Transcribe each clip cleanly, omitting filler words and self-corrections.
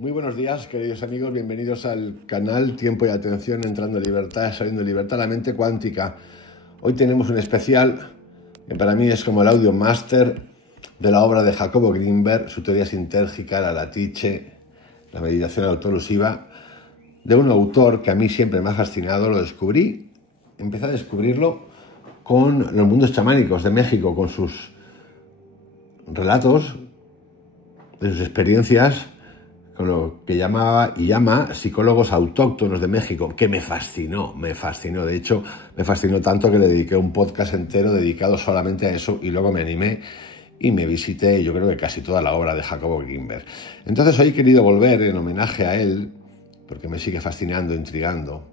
Muy buenos días, queridos amigos, bienvenidos al canal Tiempo y Atención, entrando en libertad, saliendo en libertad, la mente cuántica. Hoy tenemos un especial que para mí es como el audio máster de la obra de Jacobo Grinberg, su teoría sintérgica, la latiche, la meditación autoelusiva, de un autor que a mí siempre me ha fascinado. Lo descubrí, empecé a descubrirlo con los mundos chamánicos de México, con sus relatos de sus experiencias con lo que llamaba y llama psicólogos autóctonos de México, que me fascinó. De hecho, me fascinó tanto que le dediqué un podcast entero dedicado solamente a eso, y luego me animé y me visité, yo creo que casi toda la obra de Jacobo Grinberg. Entonces hoy he querido volver en homenaje a él, porque me sigue fascinando, intrigando.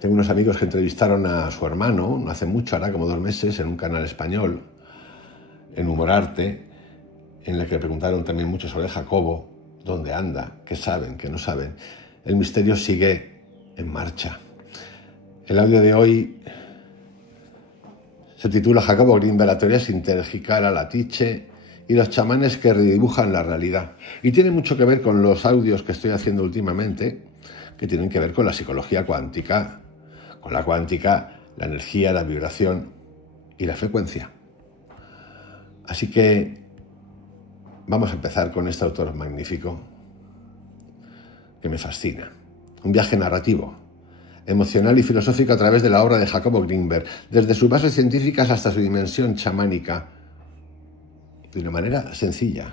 Tengo unos amigos que entrevistaron a su hermano, no hace mucho, hará como 2 meses, en un canal español, en Humorarte, en el que le preguntaron también mucho sobre Jacobo, dónde anda, qué saben, qué no saben. El misterio sigue en marcha. El audio de hoy se titula Jacobo Grinberg, la teoría sintérgica, la latiche y los chamanes que redibujan la realidad. Y tiene mucho que ver con los audios que estoy haciendo últimamente, que tienen que ver con la psicología cuántica, con la cuántica, la energía, la vibración y la frecuencia. Así que vamos a empezar con este autor magnífico que me fascina. Un viaje narrativo, emocional y filosófico a través de la obra de Jacobo Grinberg, desde sus bases científicas hasta su dimensión chamánica, de una manera sencilla,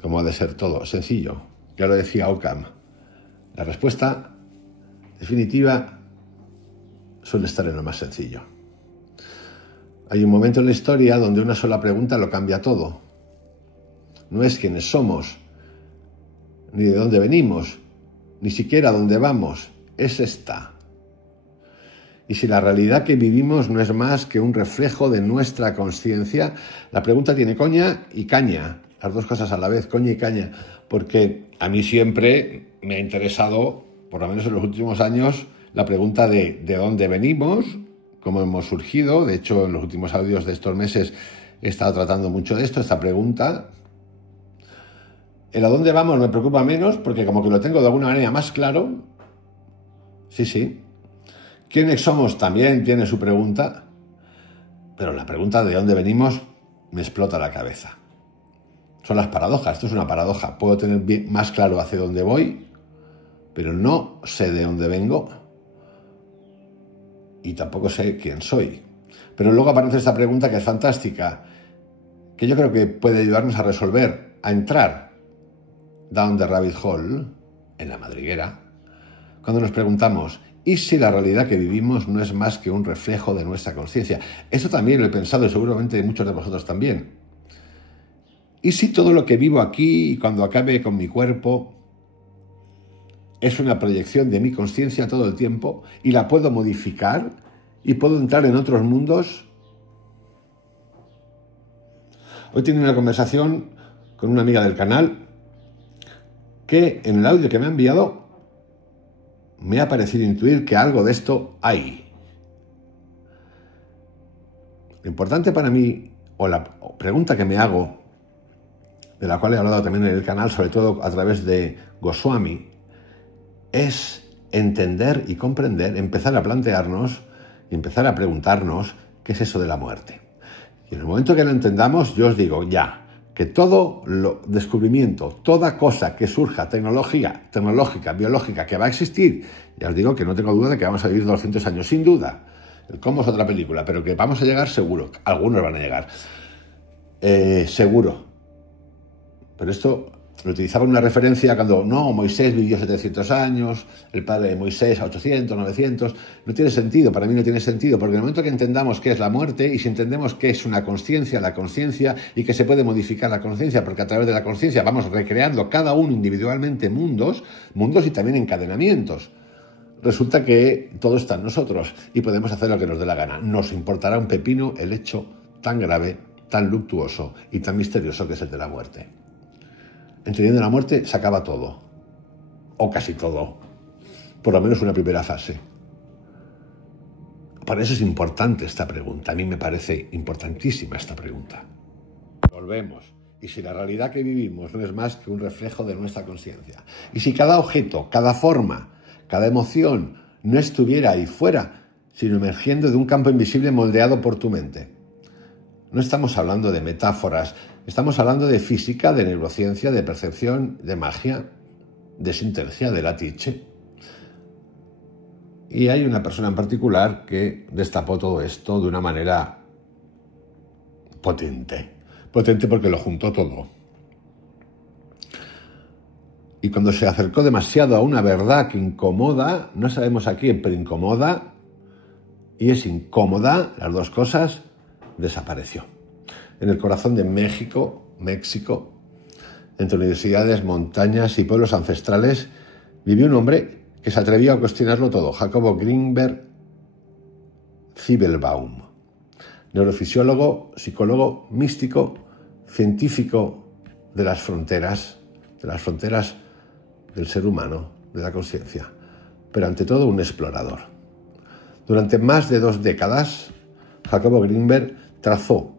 como ha de ser todo, sencillo. Ya lo decía Occam. La respuesta definitiva suele estar en lo más sencillo. Hay un momento en la historia donde una sola pregunta lo cambia todo. No es quiénes somos, ni de dónde venimos, ni siquiera dónde vamos, es esta. Y si la realidad que vivimos no es más que un reflejo de nuestra conciencia, la pregunta tiene coña y caña, las dos cosas a la vez, coña y caña, porque a mí siempre me ha interesado, por lo menos en los últimos años, la pregunta de dónde venimos, cómo hemos surgido. De hecho, en los últimos audios de estos meses he estado tratando mucho de esto, esta pregunta. El a dónde vamos me preocupa menos, porque como que lo tengo de alguna manera más claro. Sí. ¿Quiénes somos? También tiene su pregunta. Pero la pregunta de dónde venimos me explota la cabeza. Son las paradojas. Esto es una paradoja. Puedo tener más claro hacia dónde voy, pero no sé de dónde vengo y tampoco sé quién soy. Pero luego aparece esta pregunta que es fantástica, que yo creo que puede ayudarnos a resolver, a entrar down the rabbit hole, en la madriguera, cuando nos preguntamos, ¿y si la realidad que vivimos no es más que un reflejo de nuestra conciencia? Eso también lo he pensado, y seguramente muchos de vosotros también. ¿Y si todo lo que vivo aquí y cuando acabe con mi cuerpo es una proyección de mi conciencia todo el tiempo y la puedo modificar y puedo entrar en otros mundos? Hoy tengo una conversación con una amiga del canal que en el audio que me ha enviado me ha parecido intuir que algo de esto hay. Lo importante para mí, o la pregunta que me hago, de la cual he hablado también en el canal, sobre todo a través de Goswami, es entender y comprender, empezar a plantearnos y empezar a preguntarnos qué es eso de la muerte. Y en el momento que lo entendamos, yo os digo ya, que todo descubrimiento, toda cosa que surja tecnológica, biológica, que va a existir, ya os digo que no tengo duda de que vamos a vivir 200 años, sin duda. El cómo es otra película, pero que vamos a llegar seguro. Algunos van a llegar. Seguro. Pero esto lo utilizaba en una referencia cuando, no, Moisés vivió 700 años, el padre de Moisés a 800, 900. No tiene sentido, para mí no tiene sentido, porque en el momento que entendamos qué es la muerte y si entendemos qué es una conciencia, la conciencia, y que se puede modificar la conciencia, porque a través de la conciencia vamos recreando cada uno individualmente mundos y también encadenamientos. Resulta que todo está en nosotros y podemos hacer lo que nos dé la gana. Nos importará un pepino el hecho tan grave, tan luctuoso y tan misterioso que es el de la muerte. Entendiendo la muerte se acaba todo, o casi todo, por lo menos una primera fase. Por eso es importante esta pregunta, a mí me parece importantísima esta pregunta. Volvemos. Y si la realidad que vivimos no es más que un reflejo de nuestra conciencia, y si cada objeto, cada forma, cada emoción no estuviera ahí fuera, sino emergiendo de un campo invisible moldeado por tu mente. No estamos hablando de metáforas, estamos hablando de física, de neurociencia, de percepción, de magia, de sintergia, de la tiche. Y hay una persona en particular que destapó todo esto de una manera potente. Potente porque lo juntó todo. Y cuando se acercó demasiado a una verdad que incomoda, no sabemos a quién, pero incomoda, y es incómoda, las dos cosas, desapareció. En el corazón de México, entre universidades, montañas y pueblos ancestrales, vivió un hombre que se atrevió a cuestionarlo todo, Jacobo Grinberg Zibelbaum, neurofisiólogo, psicólogo, místico, científico de las fronteras del ser humano, de la conciencia, pero ante todo un explorador. Durante más de 2 décadas, Jacobo Grinberg trazó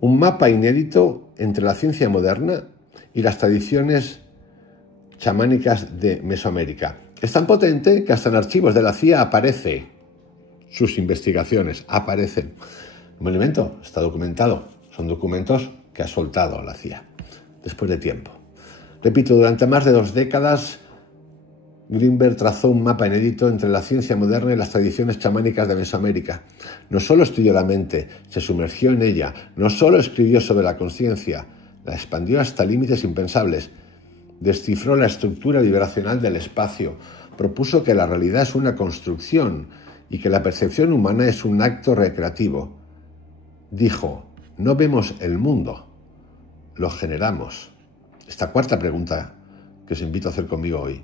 un mapa inédito entre la ciencia moderna y las tradiciones chamánicas de Mesoamérica. Es tan potente que hasta en archivos de la CIA aparece sus investigaciones, aparecen. Un elemento está documentado, son documentos que ha soltado la CIA después de tiempo. Repito, durante más de 2 décadas, Grinberg trazó un mapa inédito entre la ciencia moderna y las tradiciones chamánicas de Mesoamérica. No solo estudió la mente, se sumergió en ella, no solo escribió sobre la conciencia, la expandió hasta límites impensables, descifró la estructura vibracional del espacio, propuso que la realidad es una construcción y que la percepción humana es un acto recreativo. Dijo, no vemos el mundo, lo generamos. Esta cuarta pregunta que os invito a hacer conmigo hoy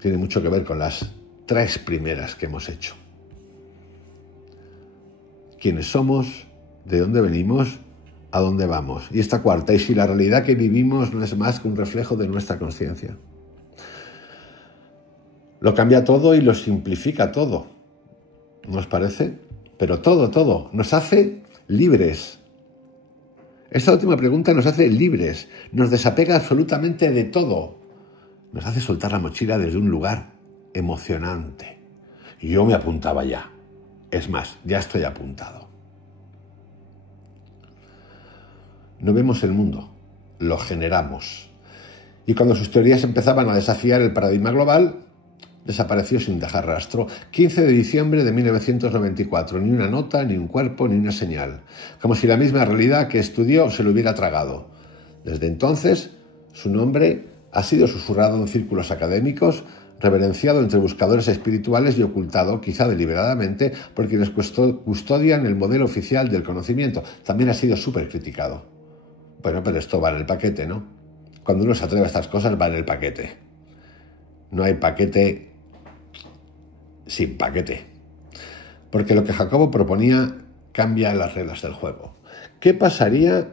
tiene mucho que ver con las 3 primeras que hemos hecho. ¿Quiénes somos? ¿De dónde venimos? ¿A dónde vamos? Y esta cuarta, ¿y si la realidad que vivimos no es más que un reflejo de nuestra conciencia? Lo cambia todo y lo simplifica todo. ¿No os parece? Pero todo, nos hace libres. Esta última pregunta nos hace libres, nos desapega absolutamente de todo. Nos hace soltar la mochila desde un lugar emocionante. Y yo me apuntaba ya. Es más, ya estoy apuntado. No vemos el mundo, lo generamos. Y cuando sus teorías empezaban a desafiar el paradigma global, desapareció sin dejar rastro. 15 de diciembre de 1994, ni una nota, ni un cuerpo, ni una señal. Como si la misma realidad que estudió se lo hubiera tragado. Desde entonces, su nombre ha sido susurrado en círculos académicos, reverenciado entre buscadores espirituales y ocultado, quizá deliberadamente, por quienes custodian el modelo oficial del conocimiento. También ha sido súper criticado. Bueno, pero esto va en el paquete, ¿no? Cuando uno se atreve a estas cosas, va en el paquete. No hay paquete sin paquete. Porque lo que Jacobo proponía cambia las reglas del juego. ¿Qué pasaría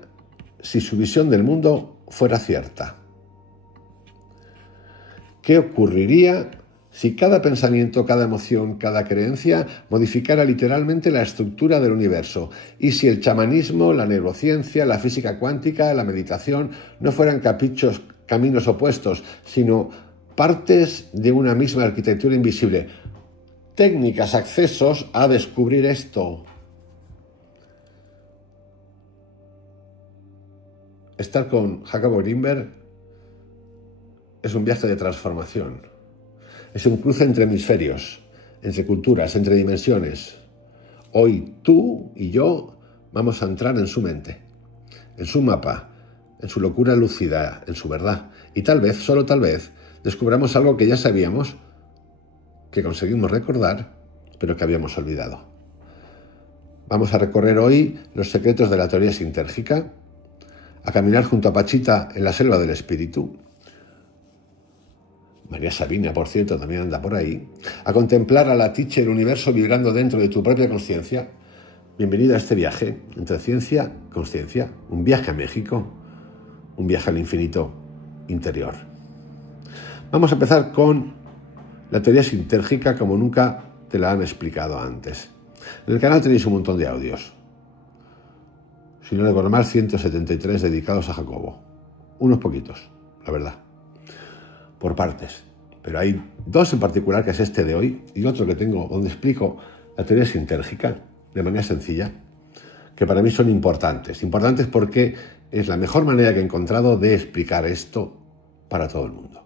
si su visión del mundo fuera cierta? ¿Qué ocurriría si cada pensamiento, cada emoción, cada creencia modificara literalmente la estructura del universo? Y si el chamanismo, la neurociencia, la física cuántica, la meditación no fueran caminos opuestos, sino partes de una misma arquitectura invisible. Técnicas, accesos a descubrir esto. Estar con Jacobo Grinberg es un viaje de transformación. Es un cruce entre hemisferios, entre culturas, entre dimensiones. Hoy tú y yo vamos a entrar en su mente, en su mapa, en su locura lúcida, en su verdad. Y tal vez, solo tal vez, descubramos algo que ya sabíamos, que conseguimos recordar, pero que habíamos olvidado. Vamos a recorrer hoy los secretos de la teoría sintérgica, a caminar junto a Pachita en la selva del espíritu. María Sabina, por cierto, también anda por ahí. A contemplar a la tiche del universo vibrando dentro de tu propia conciencia. Bienvenido a este viaje entre ciencia y conciencia. Un viaje a México, un viaje al infinito interior. Vamos a empezar con la teoría sintérgica como nunca te la han explicado antes. En el canal tenéis un montón de audios. si no recuerdo mal, 173 dedicados a Jacobo. Unos poquitos, la verdad, por partes. Pero hay dos en particular, que es este de hoy, y otro que tengo donde explico la teoría sintérgica de manera sencilla, que para mí son importantes. Importantes porque es la mejor manera que he encontrado de explicar esto para todo el mundo.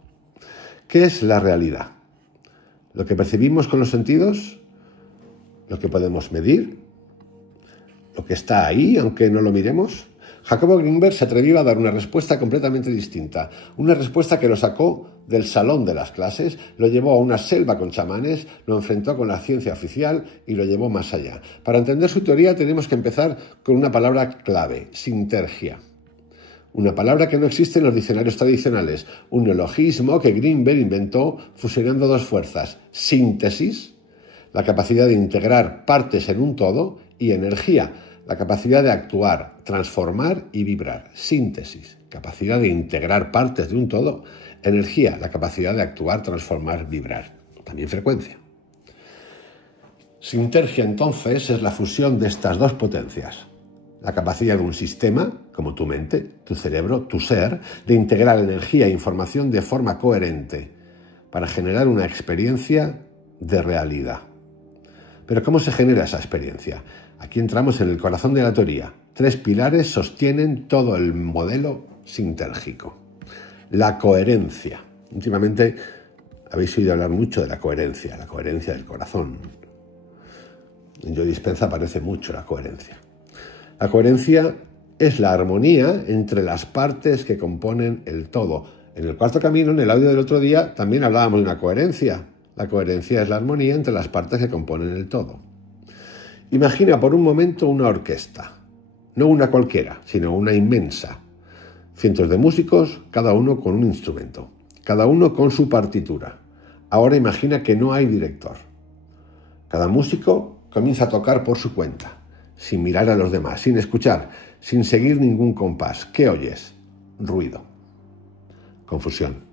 ¿Qué es la realidad? Lo que percibimos con los sentidos, lo que podemos medir, lo que está ahí, aunque no lo miremos. Jacobo Greenberg se atrevió a dar una respuesta completamente distinta, una respuesta que lo sacó del salón de las clases, lo llevó a una selva con chamanes, lo enfrentó con la ciencia oficial y lo llevó más allá. Para entender su teoría tenemos que empezar con una palabra clave: sintergia. Una palabra que no existe en los diccionarios tradicionales, un neologismo que Greenberg inventó fusionando dos fuerzas: síntesis, la capacidad de integrar partes en un todo, y energía, la capacidad de actuar, transformar y vibrar. Síntesis, capacidad de integrar partes de un todo. Energía, la capacidad de actuar, transformar, vibrar. También frecuencia. Sintergia, entonces, es la fusión de estas dos potencias. La capacidad de un sistema, como tu mente, tu cerebro, tu ser, de integrar energía e información de forma coherente para generar una experiencia de realidad. Pero ¿cómo se genera esa experiencia? Aquí entramos en el corazón de la teoría. Tres pilares sostienen todo el modelo sintérgico. La coherencia. Últimamente habéis oído hablar mucho de la coherencia del corazón. En Joe Dispenza aparece mucho la coherencia. La coherencia es la armonía entre las partes que componen el todo. En el cuarto camino, en el audio del otro día, también hablábamos de una coherencia. La coherencia es la armonía entre las partes que componen el todo. Imagina por un momento una orquesta, no una cualquiera, sino una inmensa. Cientos de músicos, cada uno con un instrumento, cada uno con su partitura. Ahora imagina que no hay director. Cada músico comienza a tocar por su cuenta, sin mirar a los demás, sin escuchar, sin seguir ningún compás. ¿Qué oyes? Ruido. Confusión.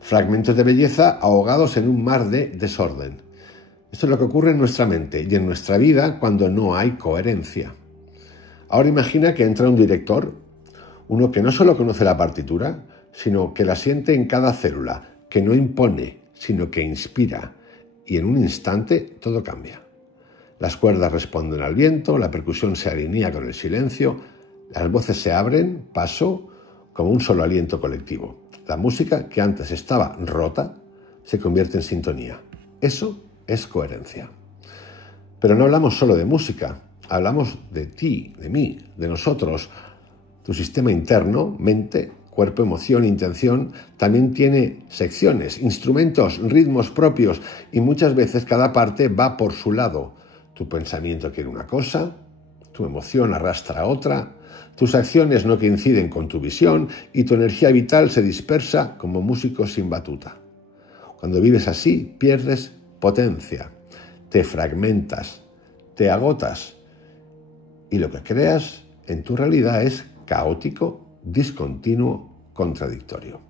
Fragmentos de belleza ahogados en un mar de desorden. Esto es lo que ocurre en nuestra mente y en nuestra vida cuando no hay coherencia. Ahora imagina que entra un director, uno que no solo conoce la partitura, sino que la siente en cada célula, que no impone, sino que inspira, y en un instante todo cambia. Las cuerdas responden al viento, la percusión se alinea con el silencio, las voces se abren, paso, como un solo aliento colectivo. La música, que antes estaba rota, se convierte en sintonía. Eso es coherencia. Pero no hablamos solo de música, hablamos de ti, de mí, de nosotros. Tu sistema interno, mente, cuerpo, emoción, intención, también tiene secciones, instrumentos, ritmos propios, y muchas veces cada parte va por su lado. Tu pensamiento quiere una cosa, tu emoción arrastra a otra, tus acciones no coinciden con tu visión y tu energía vital se dispersa como músico sin batuta. Cuando vives así, pierdes potencia, te fragmentas, te agotas y lo que creas en tu realidad es caótico, discontinuo, contradictorio.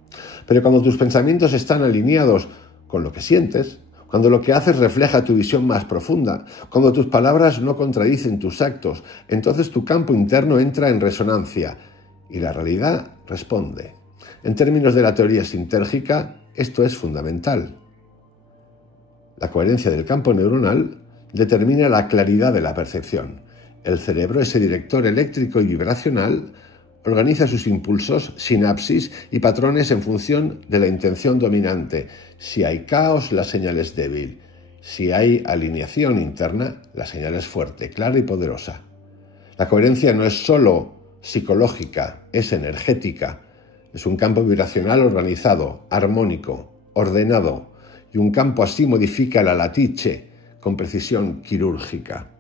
Pero cuando tus pensamientos están alineados con lo que sientes, cuando lo que haces refleja tu visión más profunda, cuando tus palabras no contradicen tus actos, entonces tu campo interno entra en resonancia y la realidad responde. En términos de la teoría sintérgica, esto es fundamental. La coherencia del campo neuronal determina la claridad de la percepción. El cerebro, ese director eléctrico y vibracional, organiza sus impulsos, sinapsis y patrones en función de la intención dominante. Si hay caos, la señal es débil. Si hay alineación interna, la señal es fuerte, clara y poderosa. La coherencia no es solo psicológica, es energética. Es un campo vibracional organizado, armónico, ordenado, y un campo así modifica la latice con precisión quirúrgica.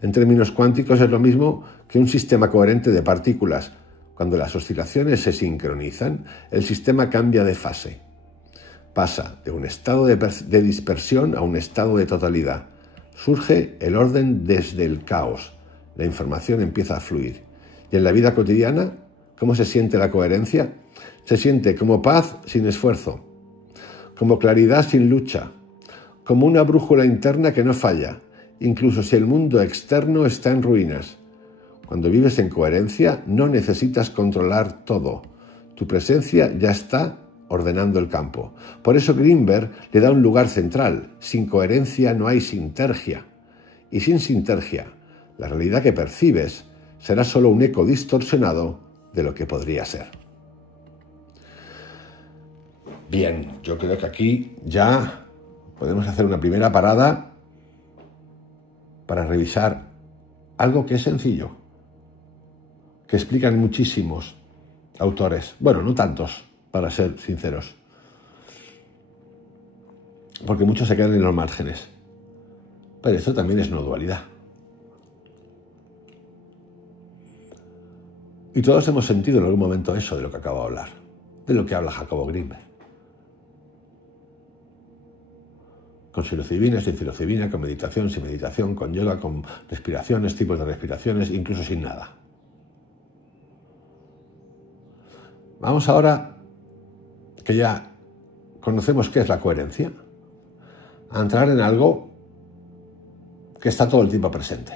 En términos cuánticos es lo mismo que un sistema coherente de partículas. Cuando las oscilaciones se sincronizan, el sistema cambia de fase. Pasa de un estado de dispersión a un estado de totalidad. Surge el orden desde el caos. La información empieza a fluir. Y en la vida cotidiana, ¿cómo se siente la coherencia? Se siente como paz sin esfuerzo, como claridad sin lucha, como una brújula interna que no falla, incluso si el mundo externo está en ruinas. Cuando vives en coherencia, no necesitas controlar todo. Tu presencia ya está ordenando el campo. Por eso Greenberg le da un lugar central. Sin coherencia no hay sintergia. Y sin sintergia, la realidad que percibes será solo un eco distorsionado de lo que podría ser. Bien, yo creo que aquí ya podemos hacer una primera parada para revisar algo que es sencillo, que explican muchísimos autores. Bueno, no tantos, para ser sinceros, porque muchos se quedan en los márgenes. Pero esto también es no dualidad. Y todos hemos sentido en algún momento eso de lo que acabo de hablar, de lo que habla Jacobo Greenberg. Con psilocibina, sin psilocibina, con meditación, sin meditación, con yoga, con respiraciones, tipos de respiraciones, incluso sin nada. Vamos ahora, que ya conocemos qué es la coherencia, a entrar en algo que está todo el tiempo presente.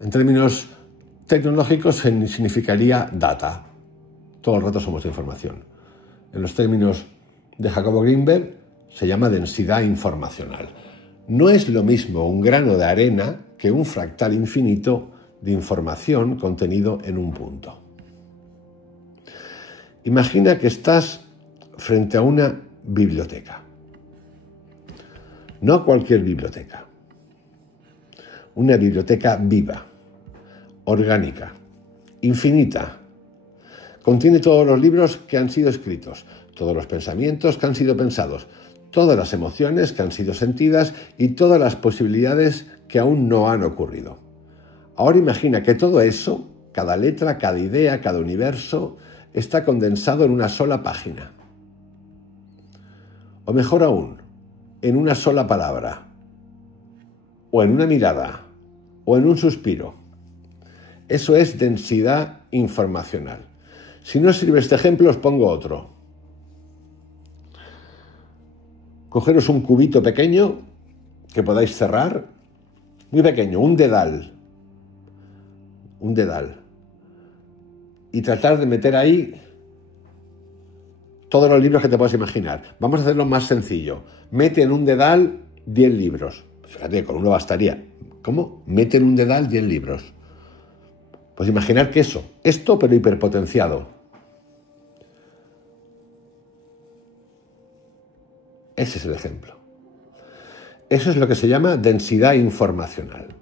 En términos tecnológicos significaría data. Todo el rato somos información. En los términos de Jacobo Greenberg se llama densidad informacional. No es lo mismo un grano de arena que un fractal infinito de información contenido en un punto. Imagina que estás frente a una biblioteca. No cualquier biblioteca. Una biblioteca viva, orgánica, infinita. Contiene todos los libros que han sido escritos, todos los pensamientos que han sido pensados, todas las emociones que han sido sentidas y todas las posibilidades que aún no han ocurrido. Ahora imagina que todo eso, cada letra, cada idea, cada universo, está condensado en una sola página. O mejor aún, en una sola palabra, o en una mirada, o en un suspiro. Eso es densidad informacional. Si no sirve este ejemplo, os pongo otro. Cogeros un cubito pequeño que podáis cerrar, muy pequeño, un dedal, y tratar de meter ahí todos los libros que te puedas imaginar. Vamos a hacerlo más sencillo. Mete en un dedal 10 libros. Fíjate, con uno bastaría. ¿Cómo? Mete en un dedal 10 libros. Pues imaginar que esto pero hiperpotenciado. Ese es el ejemplo. Eso es lo que se llama densidad informacional.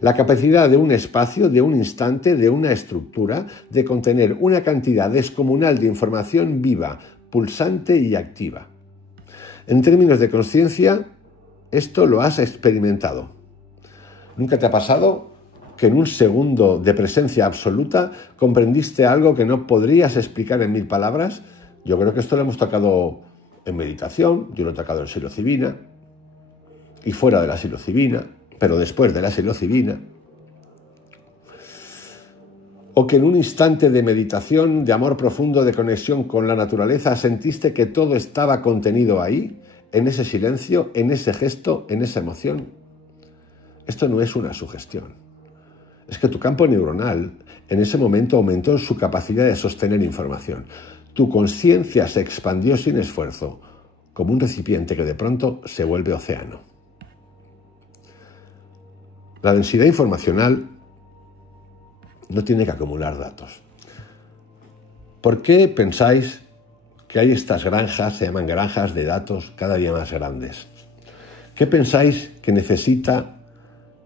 La capacidad de un espacio, de un instante, de una estructura, de contener una cantidad descomunal de información viva, pulsante y activa. En términos de consciencia, esto lo has experimentado. ¿Nunca te ha pasado que en un segundo de presencia absoluta comprendiste algo que no podrías explicar en 1000 palabras? Yo creo que esto lo hemos tocado en meditación, yo lo he tocado en psilocibina y fuera de la psilocibina, pero después de la psilocibina. O que en un instante de meditación, de amor profundo, de conexión con la naturaleza, sentiste que todo estaba contenido ahí, en ese silencio, en ese gesto, en esa emoción. Esto no es una sugestión. Es que tu campo neuronal en ese momento aumentó su capacidad de sostener información. Tu conciencia se expandió sin esfuerzo, como un recipiente que de pronto se vuelve océano. La densidad informacional no tiene que acumular datos. ¿Por qué pensáis que hay estas granjas, se llaman granjas de datos, cada día más grandes? ¿Qué pensáis que necesita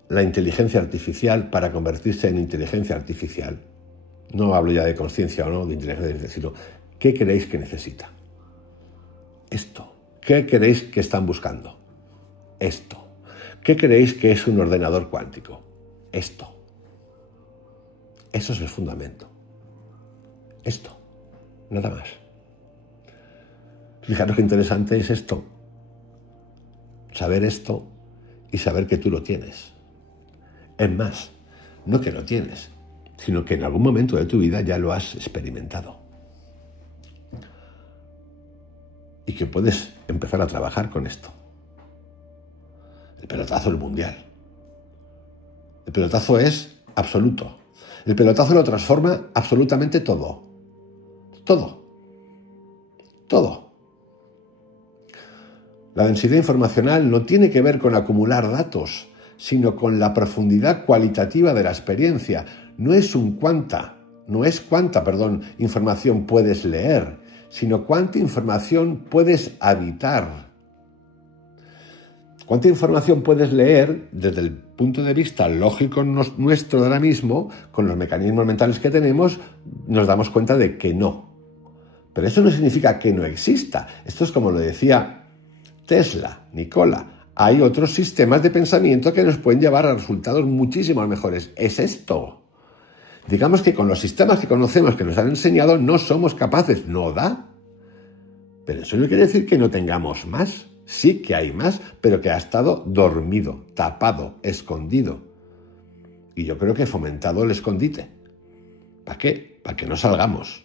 la inteligencia artificial para convertirse en inteligencia artificial? No hablo ya de conciencia o no, de inteligencia artificial, sino ¿qué creéis que necesita? Esto. ¿Qué creéis que están buscando? Esto. ¿Qué creéis que es un ordenador cuántico? Esto. Eso es el fundamento. Esto. Nada más. Fijaros qué interesante es esto. Saber esto y saber que tú lo tienes. Es más, no que lo tienes, sino que en algún momento de tu vida ya lo has experimentado. Y que puedes empezar a trabajar con esto. El pelotazo del mundial. El pelotazo es absoluto. El pelotazo lo transforma absolutamente todo. Todo. Todo. La densidad informacional no tiene que ver con acumular datos, sino con la profundidad cualitativa de la experiencia. No es cuánta información puedes leer, sino cuánta información puedes habitar. ¿Cuánta información puedes leer desde el punto de vista lógico nuestro de ahora mismo, con los mecanismos mentales que tenemos, nos damos cuenta de que no? Pero eso no significa que no exista. Esto es como lo decía Tesla, Nikola. Hay otros sistemas de pensamiento que nos pueden llevar a resultados muchísimo mejores. Es esto. Digamos que con los sistemas que conocemos, que nos han enseñado, no somos capaces. No da. Pero eso no quiere decir que no tengamos más. Sí que hay más, pero que ha estado dormido, tapado, escondido. Y yo creo que he fomentado el escondite. ¿Para qué? Para que no salgamos.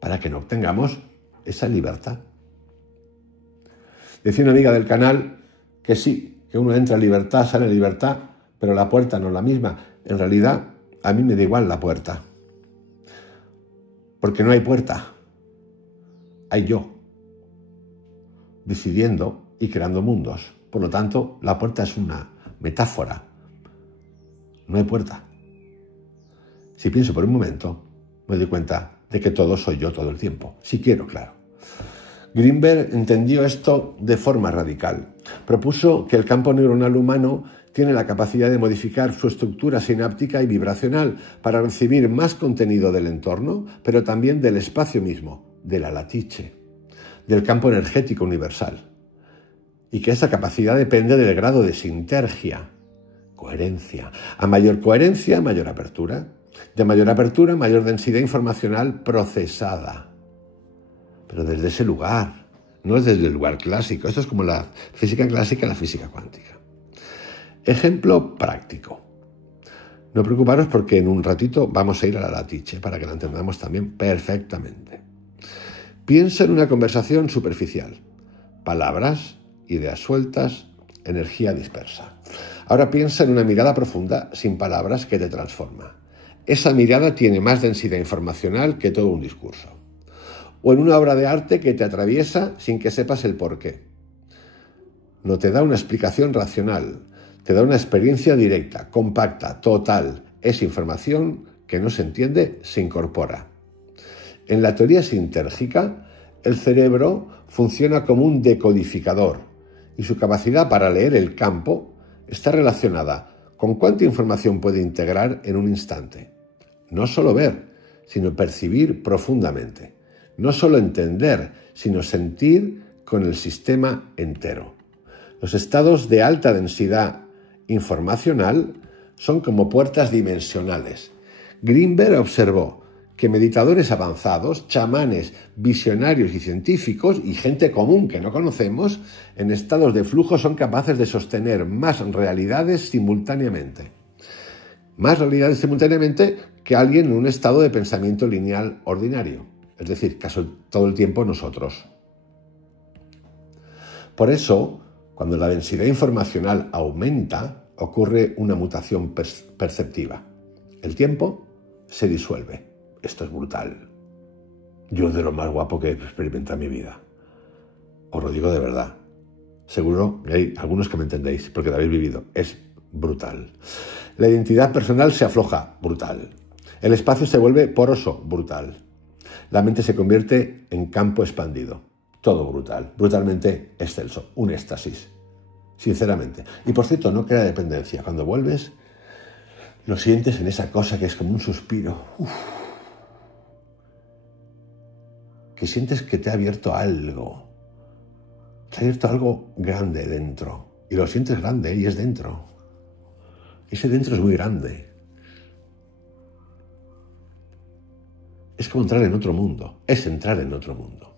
Para que no obtengamos esa libertad. Decía una amiga del canal que sí, que uno entra en libertad, sale en libertad, pero la puerta no es la misma. En realidad, a mí me da igual la puerta. Porque no hay puerta. Hay yo. Decidiendo y creando mundos. Por lo tanto, la puerta es una metáfora. No hay puerta. Si pienso por un momento, me doy cuenta de que todo soy yo todo el tiempo. Si quiero, claro. Greenberg entendió esto de forma radical. Propuso que el campo neuronal humano tiene la capacidad de modificar su estructura sináptica y vibracional para recibir más contenido del entorno, pero también del espacio mismo, de la latice, del campo energético universal. Y que esa capacidad depende del grado de sintergia, coherencia. A mayor coherencia, mayor apertura. De mayor apertura, mayor densidad informacional procesada. Pero desde ese lugar, no es desde el lugar clásico. Esto es como la física clásica y la física cuántica. Ejemplo práctico. No preocuparos porque en un ratito vamos a ir a la latice para que la entendamos también perfectamente. Piensa en una conversación superficial. Palabras, ideas sueltas, energía dispersa. Ahora piensa en una mirada profunda, sin palabras, que te transforma. Esa mirada tiene más densidad informacional que todo un discurso. O en una obra de arte que te atraviesa sin que sepas el porqué. No te da una explicación racional, te da una experiencia directa, compacta, total. Es información que no se entiende, se incorpora. En la teoría sintérgica, el cerebro funciona como un decodificador y su capacidad para leer el campo está relacionada con cuánta información puede integrar en un instante. No solo ver, sino percibir profundamente. No solo entender, sino sentir con el sistema entero. Los estados de alta densidad informacional son como puertas dimensionales. Greenberg observó que meditadores avanzados, chamanes, visionarios y científicos y gente común que no conocemos, en estados de flujo son capaces de sostener más realidades simultáneamente. Más realidades simultáneamente que alguien en un estado de pensamiento lineal ordinario. Es decir, casi todo el tiempo nosotros. Por eso, cuando la densidad informacional aumenta, ocurre una mutación perceptiva. El tiempo se disuelve. Esto es brutal. Yo es de lo más guapo que he experimentado en mi vida. Os lo digo de verdad. Seguro que hay algunos que me entendéis, porque lo habéis vivido. Es brutal. La identidad personal se afloja. Brutal. El espacio se vuelve poroso. Brutal. La mente se convierte en campo expandido. Todo brutal. Brutalmente excelso. Un éxtasis. Sinceramente. Y por cierto, no crea dependencia. Cuando vuelves, lo sientes en esa cosa que es como un suspiro. Uf. Que sientes que te ha abierto algo. Te ha abierto algo grande dentro. Y lo sientes grande y es dentro. Ese dentro es muy grande. Es como entrar en otro mundo. Es entrar en otro mundo.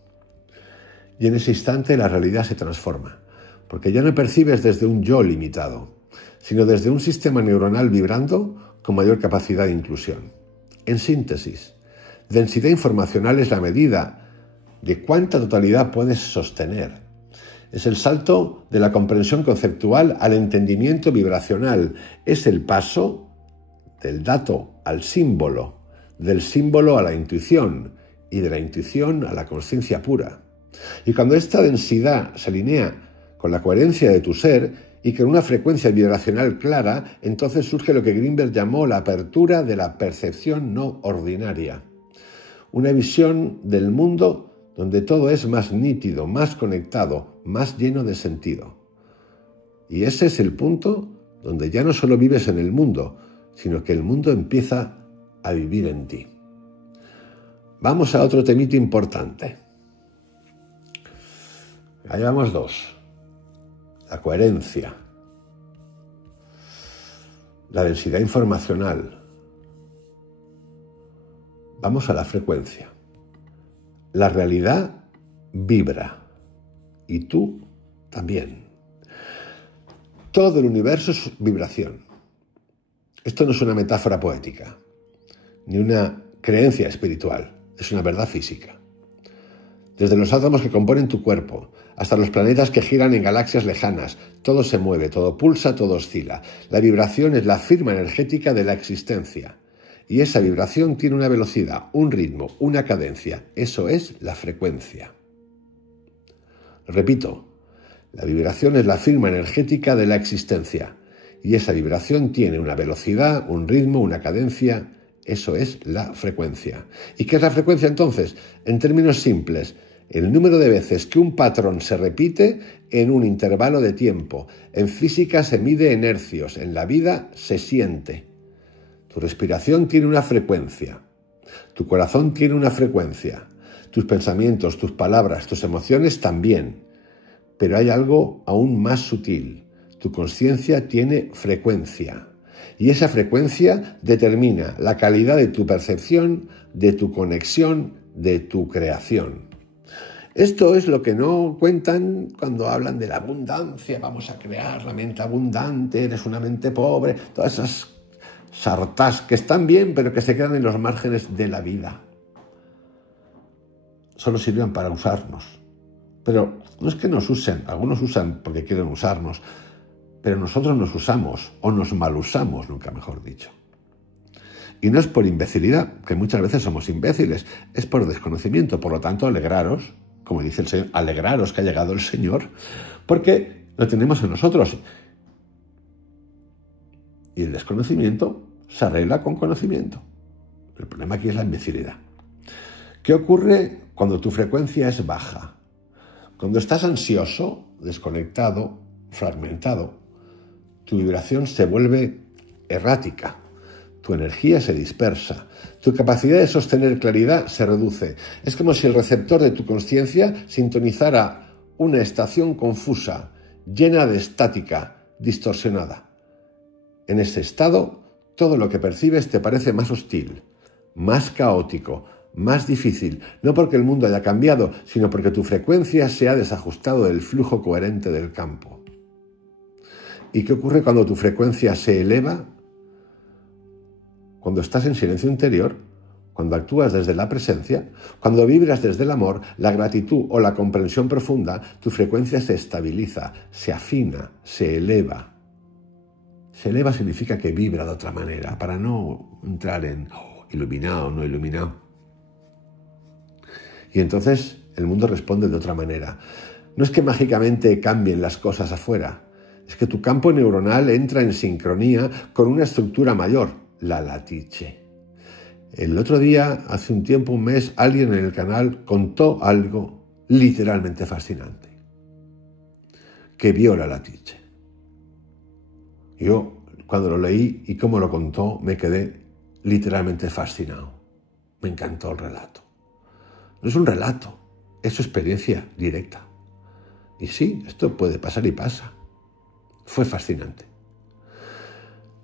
Y en ese instante la realidad se transforma. Porque ya no percibes desde un yo limitado, sino desde un sistema neuronal vibrando con mayor capacidad de inclusión. En síntesis, densidad informacional es la medida de cuánta totalidad puedes sostener. Es el salto de la comprensión conceptual al entendimiento vibracional. Es el paso del dato al símbolo, del símbolo a la intuición y de la intuición a la conciencia pura. Y cuando esta densidad se alinea con la coherencia de tu ser y con una frecuencia vibracional clara, entonces surge lo que Greenberg llamó la apertura de la percepción no ordinaria. Una visión del mundo donde todo es más nítido, más conectado, más lleno de sentido. Y ese es el punto donde ya no solo vives en el mundo, sino que el mundo empieza a vivir en ti. Vamos a otro temito importante. Ahí vamos dos. La coherencia, la densidad informacional. Vamos a la frecuencia. La realidad vibra y tú también. Todo el universo es vibración. Esto no es una metáfora poética, ni una creencia espiritual, es una verdad física. Desde los átomos que componen tu cuerpo, hasta los planetas que giran en galaxias lejanas, todo se mueve, todo pulsa, todo oscila. La vibración es la firma energética de la existencia. Y esa vibración tiene una velocidad, un ritmo, una cadencia. Eso es la frecuencia. Repito, la vibración es la firma energética de la existencia. Y esa vibración tiene una velocidad, un ritmo, una cadencia. Eso es la frecuencia. ¿Y qué es la frecuencia entonces? En términos simples, el número de veces que un patrón se repite en un intervalo de tiempo. En física se mide en hercios, en la vida se siente. Tu respiración tiene una frecuencia, tu corazón tiene una frecuencia, tus pensamientos, tus palabras, tus emociones también. Pero hay algo aún más sutil. Tu conciencia tiene frecuencia. Y esa frecuencia determina la calidad de tu percepción, de tu conexión, de tu creación. Esto es lo que no cuentan cuando hablan de la abundancia. Vamos a crear la mente abundante, eres una mente pobre. Todas esas sartás que están bien, pero que se quedan en los márgenes de la vida. Solo sirven para usarnos. Pero no es que nos usen, algunos usan porque quieren usarnos, pero nosotros nos usamos o nos malusamos, nunca mejor dicho. Y no es por imbecilidad, que muchas veces somos imbéciles, es por desconocimiento. Por lo tanto, alegraros, como dice el Señor, alegraros que ha llegado el Señor, porque lo tenemos en nosotros. Y el desconocimiento se arregla con conocimiento. El problema aquí es la imbecilidad. ¿Qué ocurre cuando tu frecuencia es baja? Cuando estás ansioso, desconectado, fragmentado, tu vibración se vuelve errática, tu energía se dispersa, tu capacidad de sostener claridad se reduce. Es como si el receptor de tu conciencia sintonizara una estación confusa, llena de estática, distorsionada. En ese estado, todo lo que percibes te parece más hostil, más caótico, más difícil, no porque el mundo haya cambiado, sino porque tu frecuencia se ha desajustado del flujo coherente del campo. ¿Y qué ocurre cuando tu frecuencia se eleva? Cuando estás en silencio interior, cuando actúas desde la presencia, cuando vibras desde el amor, la gratitud o la comprensión profunda, tu frecuencia se estabiliza, se afina, se eleva. Se eleva significa que vibra de otra manera, para no entrar en iluminado, no iluminado. Y entonces el mundo responde de otra manera. No es que mágicamente cambien las cosas afuera, es que tu campo neuronal entra en sincronía con una estructura mayor, la latice. El otro día, hace un tiempo, un mes, alguien en el canal contó algo literalmente fascinante, que vio la latice. Yo, cuando lo leí y cómo lo contó, me quedé literalmente fascinado. Me encantó el relato. No es un relato, es su experiencia directa. Y sí, esto puede pasar y pasa. Fue fascinante.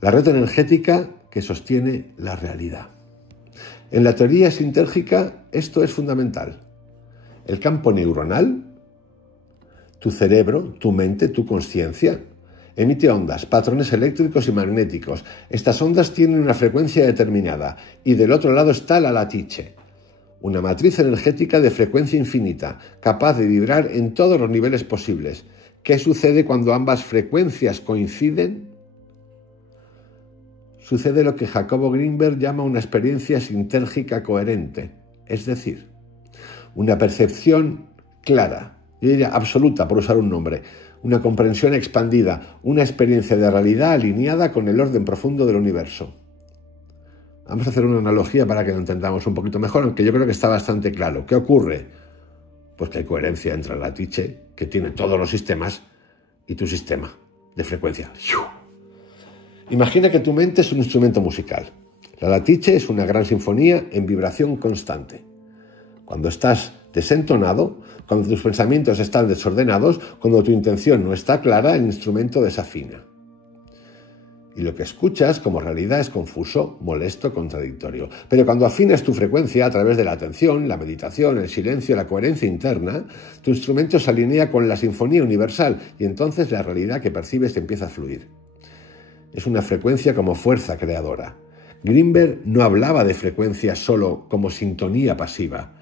La red energética que sostiene la realidad. En la teoría sintérgica esto es fundamental. El campo neuronal, tu cerebro, tu mente, tu conciencia, emite ondas, patrones eléctricos y magnéticos. Estas ondas tienen una frecuencia determinada y del otro lado está la latice, una matriz energética de frecuencia infinita, capaz de vibrar en todos los niveles posibles. ¿Qué sucede cuando ambas frecuencias coinciden? sucede lo que Jacobo Greenberg llama una experiencia sintérgica coherente, es decir, una percepción clara, yo diría absoluta por usar un nombre, una comprensión expandida, una experiencia de realidad alineada con el orden profundo del universo. Vamos a hacer una analogía para que lo entendamos un poquito mejor, aunque yo creo que está bastante claro. ¿Qué ocurre? Pues que hay coherencia entre la latiche, que tiene todos los sistemas, y tu sistema de frecuencia. Imagina que tu mente es un instrumento musical. La latiche es una gran sinfonía en vibración constante. Cuando estás desentonado, cuando tus pensamientos están desordenados, cuando tu intención no está clara, el instrumento desafina. Y lo que escuchas como realidad es confuso, molesto, contradictorio. Pero cuando afinas tu frecuencia a través de la atención, la meditación, el silencio, la coherencia interna, tu instrumento se alinea con la sinfonía universal y entonces la realidad que percibes empieza a fluir. Es una frecuencia como fuerza creadora. Greenberg no hablaba de frecuencia solo como sintonía pasiva.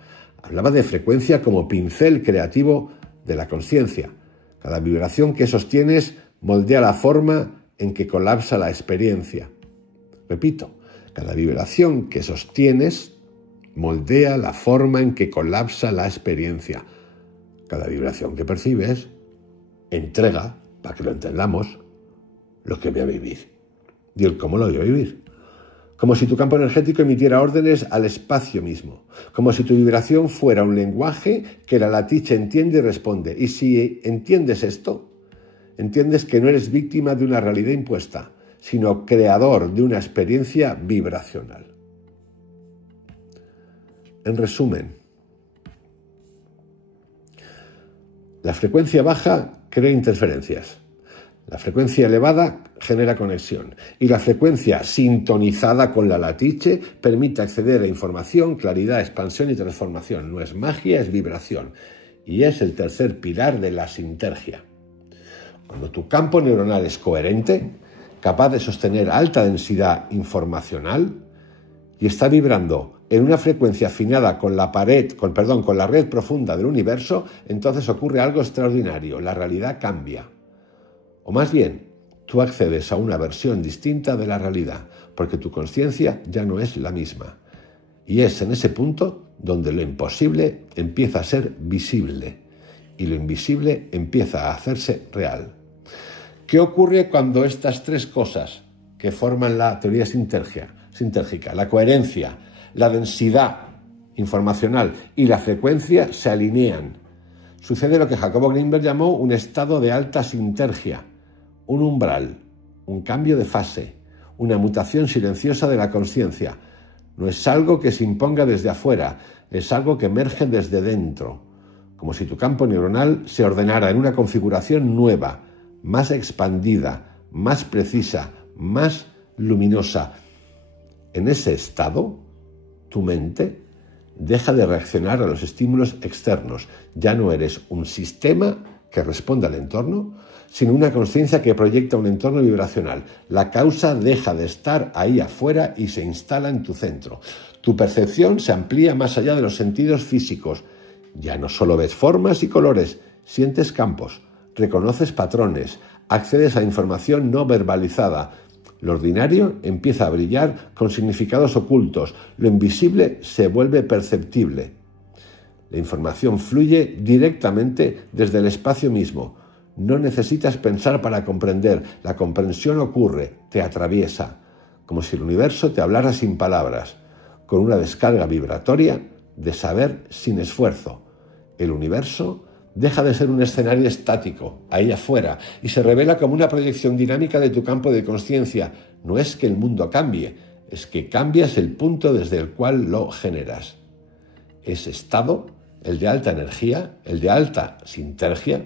Hablaba de frecuencia como pincel creativo de la consciencia. Cada vibración que sostienes moldea la forma en que colapsa la experiencia. Repito, cada vibración que sostienes moldea la forma en que colapsa la experiencia. Cada vibración que percibes entrega, para que lo entendamos, lo que voy a vivir. Y el cómo lo voy a vivir. Como si tu campo energético emitiera órdenes al espacio mismo. Como si tu vibración fuera un lenguaje que la latiche entiende y responde. Y si entiendes esto, entiendes que no eres víctima de una realidad impuesta, sino creador de una experiencia vibracional. En resumen, la frecuencia baja crea interferencias. La frecuencia elevada genera conexión y la frecuencia sintonizada con la latiche permite acceder a información, claridad, expansión y transformación. No es magia, es vibración y es el tercer pilar de la sintergia. Cuando tu campo neuronal es coherente, capaz de sostener alta densidad informacional y está vibrando en una frecuencia afinada con la red profunda del universo, entonces ocurre algo extraordinario, la realidad cambia. O más bien, tú accedes a una versión distinta de la realidad, porque tu conciencia ya no es la misma. Y es en ese punto donde lo imposible empieza a ser visible y lo invisible empieza a hacerse real. ¿Qué ocurre cuando estas tres cosas que forman la teoría sintérgica, la coherencia, la densidad informacional y la frecuencia se alinean? Sucede lo que Jacobo Greenberg llamó un estado de alta sintergia, un umbral, un cambio de fase, una mutación silenciosa de la conciencia. No es algo que se imponga desde afuera, es algo que emerge desde dentro, como si tu campo neuronal se ordenara en una configuración nueva, más expandida, más precisa, más luminosa. En ese estado, tu mente deja de reaccionar a los estímulos externos. Ya no eres un sistema que responde al entorno, sino una conciencia que proyecta un entorno vibracional. La causa deja de estar ahí afuera y se instala en tu centro. Tu percepción se amplía más allá de los sentidos físicos. Ya no solo ves formas y colores, sientes campos, reconoces patrones, accedes a información no verbalizada. Lo ordinario empieza a brillar con significados ocultos. Lo invisible se vuelve perceptible. La información fluye directamente desde el espacio mismo. No necesitas pensar para comprender. La comprensión ocurre, te atraviesa, como si el universo te hablara sin palabras, con una descarga vibratoria de saber sin esfuerzo. El universo deja de ser un escenario estático, ahí afuera, y se revela como una proyección dinámica de tu campo de conciencia. No es que el mundo cambie, es que cambias el punto desde el cual lo generas. Ese estado, el de alta energía, el de alta sintergia,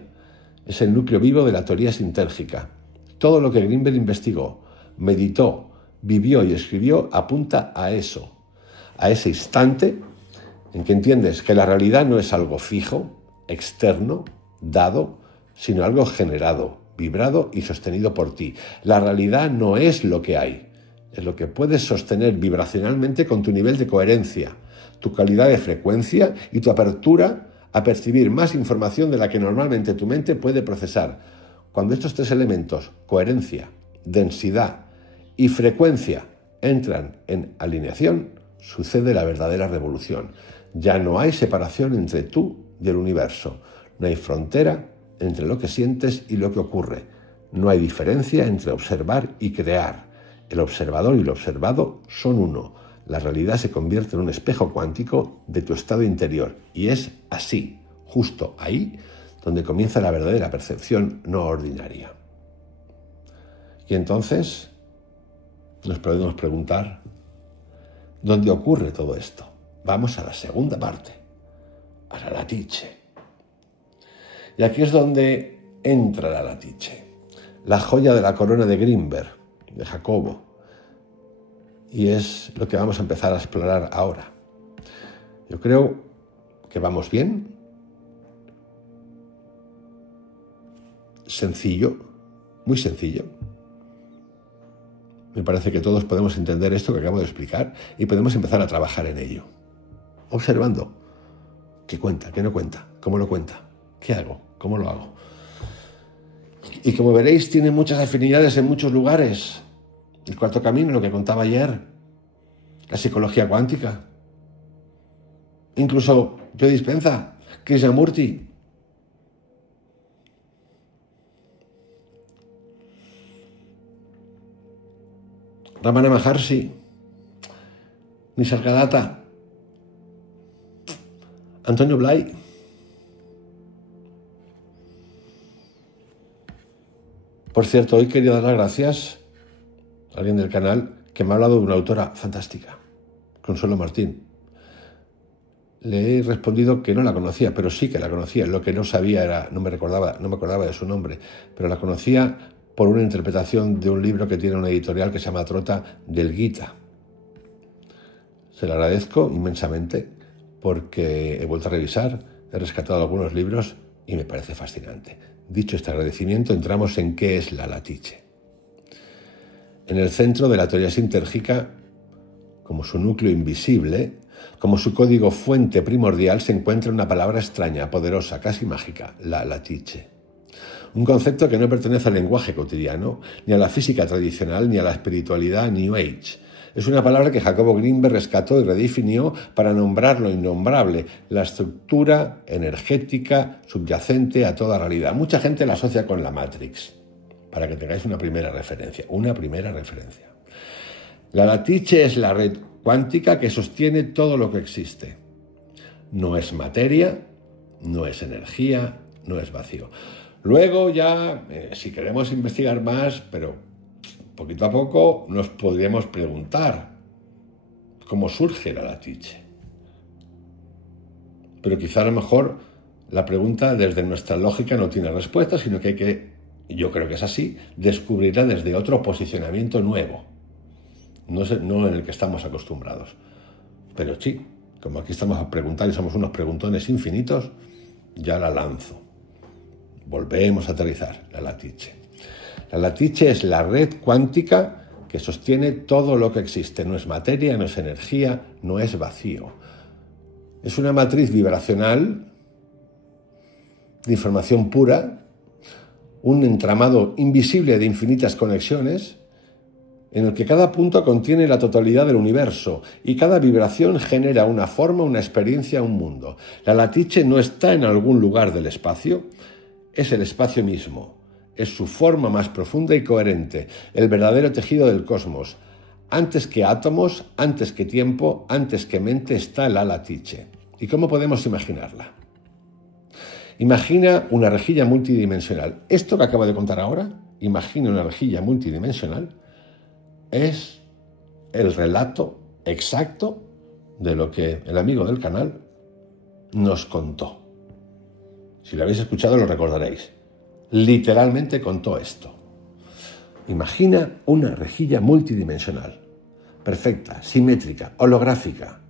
es el núcleo vivo de la teoría sintérgica. Todo lo que Greenberg investigó, meditó, vivió y escribió apunta a eso, a ese instante en que entiendes que la realidad no es algo fijo, externo, dado, sino algo generado, vibrado y sostenido por ti. La realidad no es lo que hay, es lo que puedes sostener vibracionalmente con tu nivel de coherencia, tu calidad de frecuencia y tu apertura a percibir más información de la que normalmente tu mente puede procesar. Cuando estos tres elementos, coherencia, densidad y frecuencia entran en alineación, sucede la verdadera revolución. Ya no hay separación entre tú y el universo. No hay frontera entre lo que sientes y lo que ocurre. No hay diferencia entre observar y crear. El observador y lo observado son uno. La realidad se convierte en un espejo cuántico de tu estado interior. Y es así, justo ahí, donde comienza la verdadera percepción no ordinaria. Y entonces nos podemos preguntar, ¿dónde ocurre todo esto? Vamos a la segunda parte, a la latiche. Y aquí es donde entra la latiche, la joya de la corona de Grinberg, de Jacobo. Y es lo que vamos a empezar a explorar ahora. Yo creo que vamos bien. Sencillo, muy sencillo. Me parece que todos podemos entender esto que acabo de explicar y podemos empezar a trabajar en ello. Observando qué cuenta, qué no cuenta, cómo lo cuenta, qué hago, cómo lo hago. Y como veréis, tiene muchas afinidades en muchos lugares. El cuarto camino, lo que contaba ayer, la psicología cuántica. Incluso Joe Dispenza, Krishnamurti. Ramana Maharshi, Nisargadatta, Antonio Blay. Por cierto, hoy quería dar las gracias a alguien del canal que me ha hablado de una autora fantástica, Consuelo Martín. Le he respondido que no la conocía, pero sí que la conocía. Lo que no sabía era, no me acordaba de su nombre, pero la conocía por una interpretación de un libro que tiene una editorial que se llama Trota, del Gita. Se lo agradezco inmensamente porque he vuelto a revisar, he rescatado algunos libros y me parece fascinante. Dicho este agradecimiento, entramos en qué es la latiche. En el centro de la teoría sintérgica, como su núcleo invisible, como su código fuente primordial, se encuentra una palabra extraña, poderosa, casi mágica, la latiche. Un concepto que no pertenece al lenguaje cotidiano, ni a la física tradicional, ni a la espiritualidad New Age. Es una palabra que Jacobo Grinberg rescató y redefinió para nombrar lo innombrable, la estructura energética subyacente a toda realidad. Mucha gente la asocia con la Matrix, para que tengáis una primera referencia. La latiche es la red cuántica que sostiene todo lo que existe. No es materia, no es energía, no es vacío. Luego ya, si queremos investigar más, pero poquito a poco, nos podríamos preguntar cómo surge la latiche. Pero quizá a lo mejor la pregunta desde nuestra lógica no tiene respuesta, sino que hay que, yo creo que es así, descubrirla desde otro posicionamiento nuevo, no en el que estamos acostumbrados. Pero sí, como aquí estamos a preguntar y somos unos preguntones infinitos, ya la lanzo. Volvemos a aterrizar, la latiche. La latiche es la red cuántica que sostiene todo lo que existe. No es materia, no es energía, no es vacío. Es una matriz vibracional de información pura, un entramado invisible de infinitas conexiones, en el que cada punto contiene la totalidad del universo y cada vibración genera una forma, una experiencia, un mundo. La latiche no está en algún lugar del espacio, es el espacio mismo. Es su forma más profunda y coherente, el verdadero tejido del cosmos. Antes que átomos, antes que tiempo, antes que mente está la latiche. ¿Y cómo podemos imaginarla? Imagina una rejilla multidimensional. Esto que acabo de contar ahora, imagina una rejilla multidimensional, es el relato exacto de lo que el amigo del canal nos contó. Si lo habéis escuchado lo recordaréis. Literalmente contó esto. Imagina una rejilla multidimensional, perfecta, simétrica, holográfica,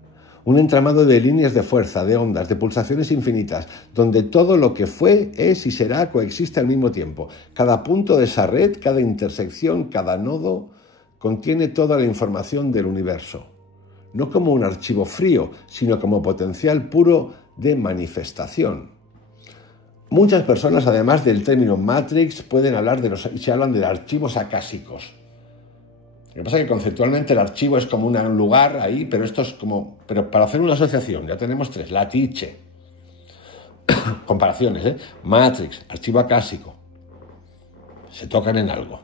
un entramado de líneas de fuerza, de ondas, de pulsaciones infinitas, donde todo lo que fue, es y será coexiste al mismo tiempo. Cada punto de esa red, cada intersección, cada nodo, contiene toda la información del universo. No como un archivo frío, sino como potencial puro de manifestación. Muchas personas, además del término Matrix, pueden hablar se hablan de archivos acásicos. Lo que pasa es que conceptualmente el archivo es como un lugar ahí, pero esto es como... Pero para hacer una asociación ya tenemos tres. La tiche. Comparaciones, ¿eh? Matrix, archivo acásico. Se tocan en algo.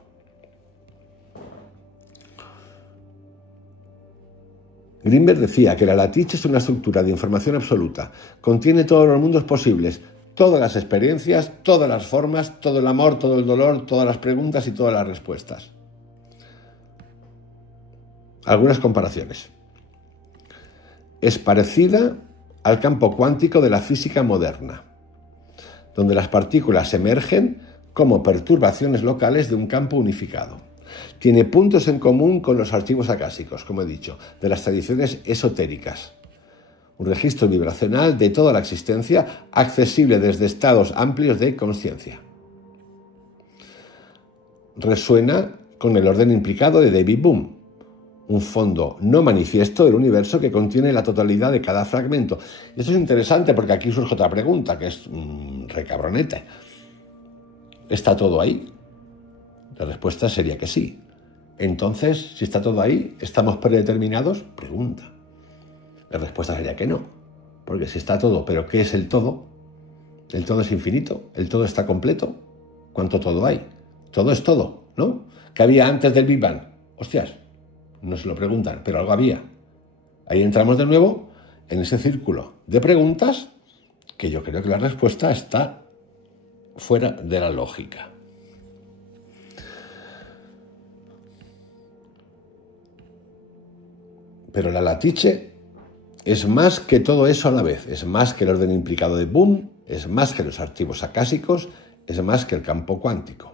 Greenberg decía que la latiche es una estructura de información absoluta. Contiene todos los mundos posibles, todas las experiencias, todas las formas, todo el amor, todo el dolor, todas las preguntas y todas las respuestas. Algunas comparaciones. Es parecida al campo cuántico de la física moderna, donde las partículas emergen como perturbaciones locales de un campo unificado. Tiene puntos en común con los archivos acásicos, como he dicho, de las tradiciones esotéricas. Un registro vibracional de toda la existencia, accesible desde estados amplios de consciencia. Resuena con el orden implicado de David Bohm, un fondo no manifiesto del universo que contiene la totalidad de cada fragmento. Y esto es interesante porque aquí surge otra pregunta, que es recabronete. ¿Está todo ahí? La respuesta sería que sí. Entonces, si está todo ahí, ¿estamos predeterminados? Pregunta. La respuesta sería que no. Porque si está todo, ¿pero qué es el todo? ¿El todo es infinito? ¿El todo está completo? ¿Cuánto todo hay? Todo es todo, ¿no? ¿Qué había antes del Big Bang? Hostias, no se lo preguntan, pero algo había. Ahí entramos de nuevo en ese círculo de preguntas que yo creo que la respuesta está fuera de la lógica. Pero la latiche es más que todo eso a la vez. Es más que el orden implicado de Bohm, es más que los archivos acásicos, es más que el campo cuántico.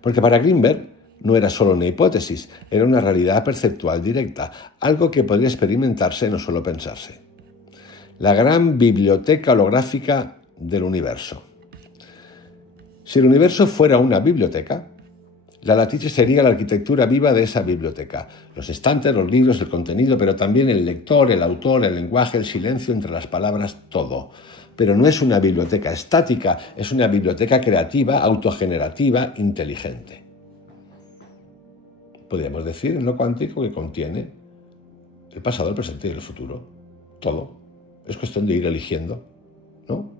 Porque para Greenberg no era solo una hipótesis, era una realidad perceptual directa, algo que podría experimentarse, no solo pensarse. La gran biblioteca holográfica del universo. Si el universo fuera una biblioteca, la latiche sería la arquitectura viva de esa biblioteca. Los estantes, los libros, el contenido, pero también el lector, el autor, el lenguaje, el silencio entre las palabras, todo. Pero no es una biblioteca estática, es una biblioteca creativa, autogenerativa, inteligente. Podríamos decir en lo cuántico que contiene el pasado, el presente y el futuro. Todo. Es cuestión de ir eligiendo, ¿no?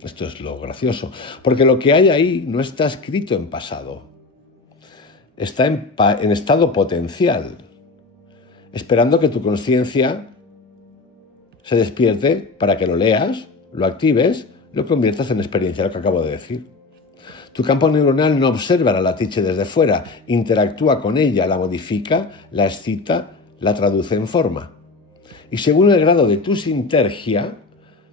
Esto es lo gracioso. Porque lo que hay ahí no está escrito en pasado. Está en estado potencial, esperando que tu conciencia se despierte para que lo leas, lo actives, lo conviertas en experiencia, lo que acabo de decir. Tu campo neuronal no observa la latiche desde fuera, interactúa con ella, la modifica, la excita, la traduce en forma. Y según el grado de tu sintergia,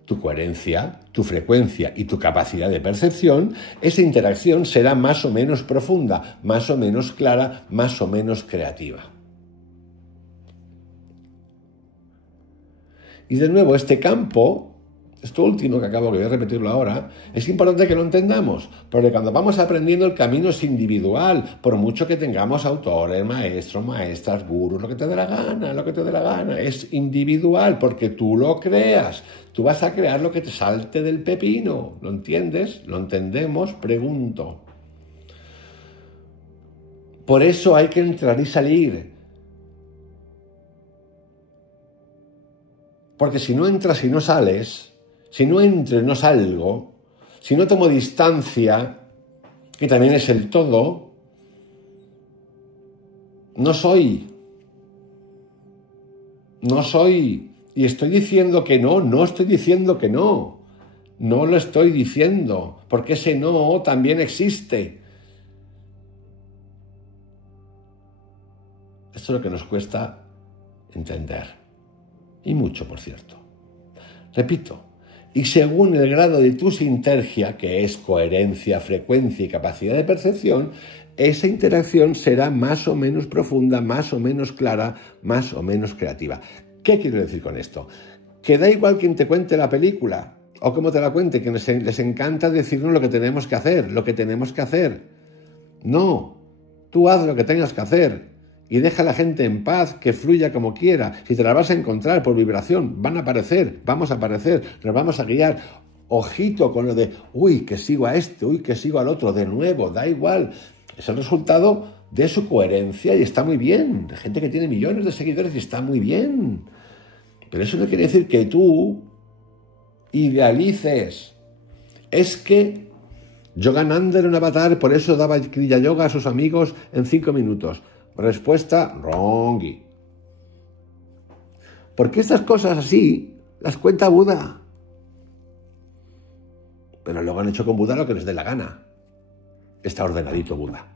tu coherencia, tu frecuencia y tu capacidad de percepción, esa interacción será más o menos profunda, más o menos clara, más o menos creativa. Y de nuevo, este campo, esto último que voy a repetirlo ahora, es importante que lo entendamos, porque cuando vamos aprendiendo el camino es individual, por mucho que tengamos autores, maestros, maestras, gurús, lo que te dé la gana, es individual, porque tú lo creas, tú vas a crear lo que te salte del pepino, ¿lo entiendes? ¿Lo entendemos? Pregunto. Por eso hay que entrar y salir. Porque si no entras y no sales, si no entro y no salgo, si no tomo distancia, que también es el todo, no soy. Y estoy diciendo que no estoy diciendo que no. No lo estoy diciendo, porque ese no también existe. Esto es lo que nos cuesta entender. Y mucho, por cierto. Repito, y según el grado de tu sintergia, que es coherencia, frecuencia y capacidad de percepción, esa interacción será más o menos profunda, más o menos clara, más o menos creativa. ¿Qué quiero decir con esto? Que da igual quien te cuente la película o cómo te la cuente, que les encanta decirnos lo que tenemos que hacer, No, tú haz lo que tengas que hacer. Y deja a la gente en paz, que fluya como quiera. Si te la vas a encontrar por vibración, van a aparecer, vamos a aparecer, nos vamos a guiar. Ojito con lo de, uy, que sigo a este, uy, que sigo al otro, de nuevo, da igual. Es el resultado de su coherencia y está muy bien. Hay gente que tiene millones de seguidores y está muy bien. Pero eso no quiere decir que tú idealices. Es que Yogananda era un avatar, por eso daba Kriya Yoga a sus amigos en 5 minutos. Respuesta, wrongi. Porque estas cosas así las cuenta Buda. Pero luego han hecho con Buda lo que les dé la gana. Está ordenadito Buda.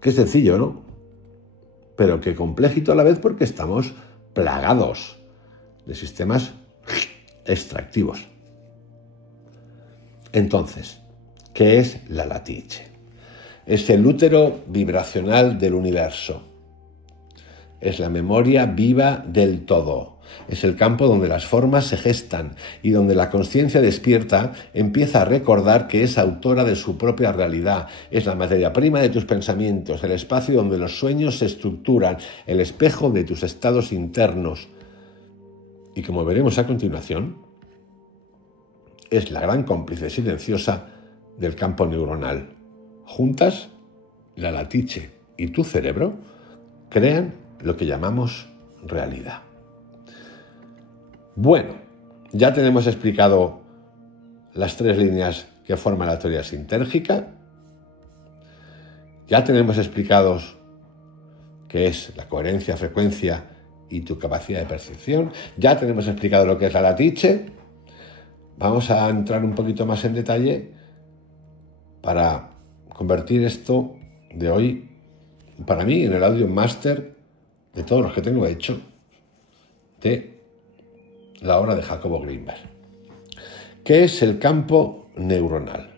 Qué sencillo, ¿no? Pero qué complejito a la vez porque estamos plagados de sistemas extractivos. Entonces, ¿qué es la latiche? Es el útero vibracional del universo. Es la memoria viva del todo. Es el campo donde las formas se gestan y donde la conciencia despierta empieza a recordar que es autora de su propia realidad. Es la materia prima de tus pensamientos, el espacio donde los sueños se estructuran, el espejo de tus estados internos. Y como veremos a continuación, es la gran cómplice silenciosa del campo neuronal. Juntas, la latiche y tu cerebro crean lo que llamamos realidad. Bueno, ya tenemos explicado las 3 líneas que forman la teoría sintérgica. Ya tenemos explicados qué es la coherencia, frecuencia y tu capacidad de percepción. Ya tenemos explicado lo que es la latiche. Vamos a entrar un poquito más en detalle para convertir esto de hoy, para mí, en el audio máster de todos los que tengo hecho de la obra de Jacobo Grinberg. ¿Qué es el campo neuronal?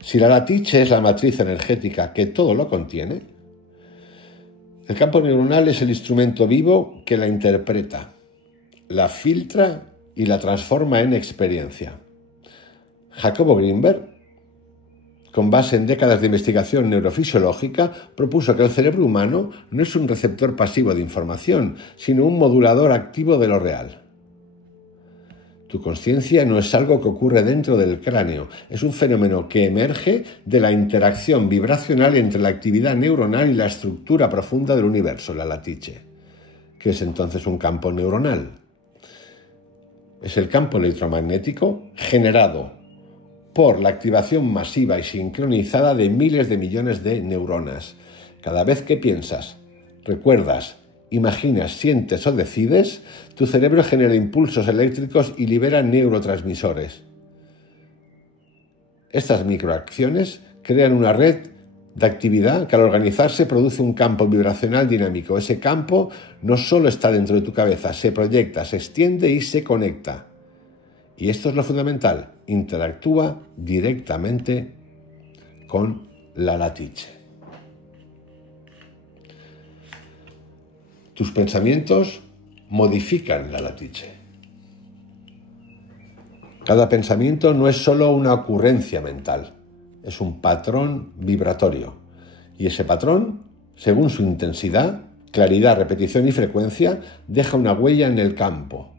Si la latiche es la matriz energética que todo lo contiene, el campo neuronal es el instrumento vivo que la interpreta, la filtra y la transforma en experiencia. Jacobo Grinberg, con base en décadas de investigación neurofisiológica, propuso que el cerebro humano no es un receptor pasivo de información, sino un modulador activo de lo real. Tu consciencia no es algo que ocurre dentro del cráneo, es un fenómeno que emerge de la interacción vibracional entre la actividad neuronal y la estructura profunda del universo, la latiche. ¿Qué es entonces un campo neuronal? Es el campo electromagnético generado por la activación masiva y sincronizada de miles de millones de neuronas. Cada vez que piensas, recuerdas, imaginas, sientes o decides, tu cerebro genera impulsos eléctricos y libera neurotransmisores. Estas microacciones crean una red de actividad que al organizarse produce un campo vibracional dinámico. Ese campo no solo está dentro de tu cabeza, se proyecta, se extiende y se conecta. Y esto es lo fundamental, interactúa directamente con la latiche. Tus pensamientos modifican la latiche. Cada pensamiento no es solo una ocurrencia mental, es un patrón vibratorio. Y ese patrón, según su intensidad, claridad, repetición y frecuencia, deja una huella en el campo.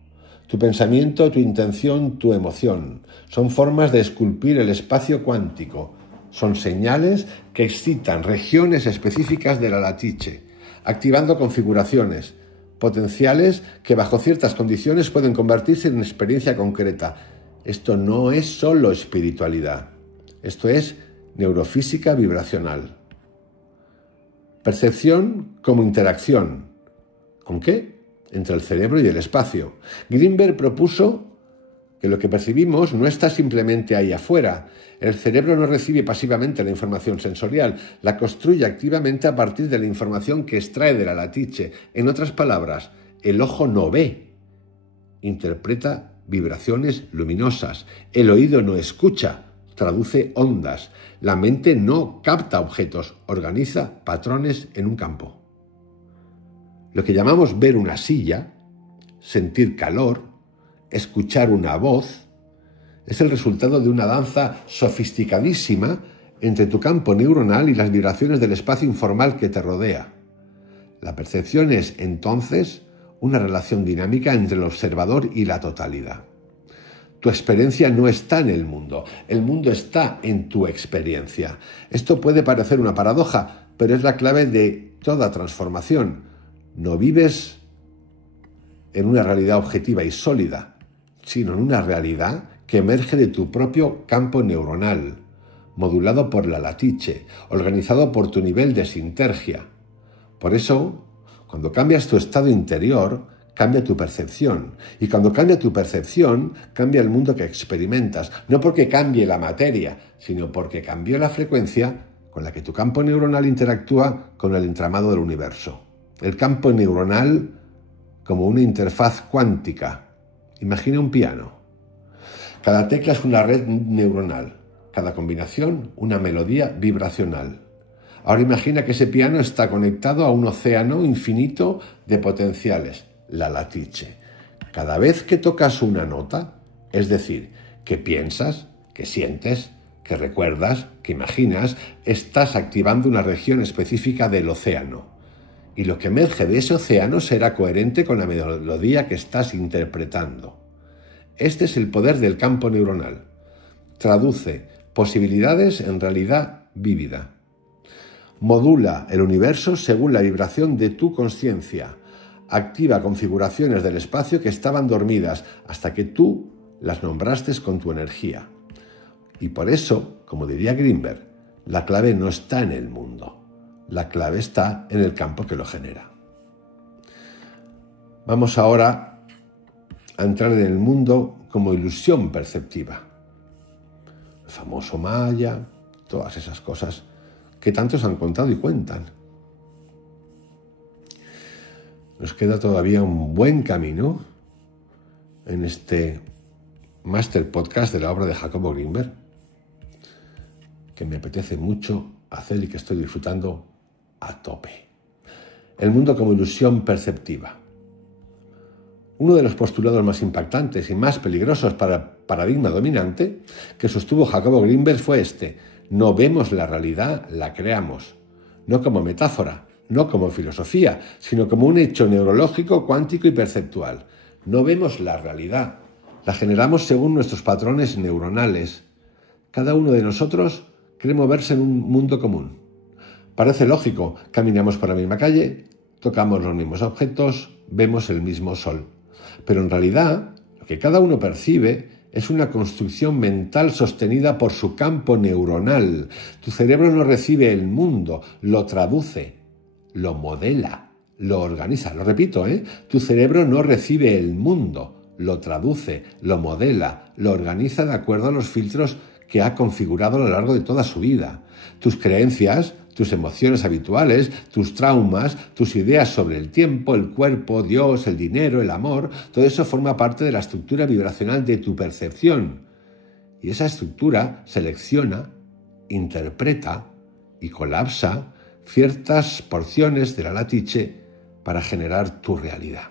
Tu pensamiento, tu intención, tu emoción son formas de esculpir el espacio cuántico. Son señales que excitan regiones específicas de la latiche, activando configuraciones potenciales que bajo ciertas condiciones pueden convertirse en experiencia concreta. Esto no es solo espiritualidad, esto es neurofísica vibracional. Percepción como interacción. ¿Con qué? Entre el cerebro y el espacio. Grinberg propuso que lo que percibimos no está simplemente ahí afuera. El cerebro no recibe pasivamente la información sensorial, la construye activamente a partir de la información que extrae de la latiche. En otras palabras, el ojo no ve, interpreta vibraciones luminosas. El oído no escucha, traduce ondas. La mente no capta objetos, organiza patrones en un campo. Lo que llamamos ver una silla, sentir calor, escuchar una voz, es el resultado de una danza sofisticadísima entre tu campo neuronal y las vibraciones del espacio informal que te rodea. La percepción es, entonces, una relación dinámica entre el observador y la totalidad. Tu experiencia no está en el mundo está en tu experiencia. Esto puede parecer una paradoja, pero es la clave de toda transformación. No vives en una realidad objetiva y sólida, sino en una realidad que emerge de tu propio campo neuronal, modulado por la latiche, organizado por tu nivel de sintergia. Por eso, cuando cambias tu estado interior, cambia tu percepción. Y cuando cambia tu percepción, cambia el mundo que experimentas. No porque cambie la materia, sino porque cambió la frecuencia con la que tu campo neuronal interactúa con el entramado del universo. El campo neuronal como una interfaz cuántica. Imagina un piano. Cada tecla es una red neuronal. Cada combinación, una melodía vibracional. Ahora imagina que ese piano está conectado a un océano infinito de potenciales, la latiche. Cada vez que tocas una nota, es decir, que piensas, que sientes, que recuerdas, que imaginas, estás activando una región específica del océano. Y lo que emerge de ese océano será coherente con la melodía que estás interpretando. Este es el poder del campo neuronal. Traduce posibilidades en realidad vívida. Modula el universo según la vibración de tu conciencia. Activa configuraciones del espacio que estaban dormidas hasta que tú las nombraste con tu energía. Y por eso, como diría Greenberg, la clave no está en el mundo. La clave está en el campo que lo genera. Vamos ahora a entrar en el mundo como ilusión perceptiva. El famoso Maya, todas esas cosas que tantos han contado y cuentan. Nos queda todavía un buen camino en este Master Podcast de la obra de Jacobo Greenberg, que me apetece mucho hacer y que estoy disfrutando a tope. El mundo como ilusión perceptiva. Uno de los postulados más impactantes y más peligrosos para el paradigma dominante que sostuvo Jacobo Greenberg fue este: no vemos la realidad, la creamos. No como metáfora, no como filosofía, sino como un hecho neurológico, cuántico y perceptual. No vemos la realidad, la generamos según nuestros patrones neuronales. Cada uno de nosotros cree moverse en un mundo común. Parece lógico, caminamos por la misma calle, tocamos los mismos objetos, vemos el mismo sol. Pero en realidad, lo que cada uno percibe es una construcción mental sostenida por su campo neuronal. Tu cerebro no recibe el mundo, lo traduce, lo modela, lo organiza. Lo repito, Tu cerebro no recibe el mundo, lo traduce, lo modela, lo organiza de acuerdo a los filtros que ha configurado a lo largo de toda su vida. Tus creencias, tus emociones habituales, tus traumas, tus ideas sobre el tiempo, el cuerpo, Dios, el dinero, el amor, todo eso forma parte de la estructura vibracional de tu percepción. Y esa estructura selecciona, interpreta y colapsa ciertas porciones de la latiche para generar tu realidad.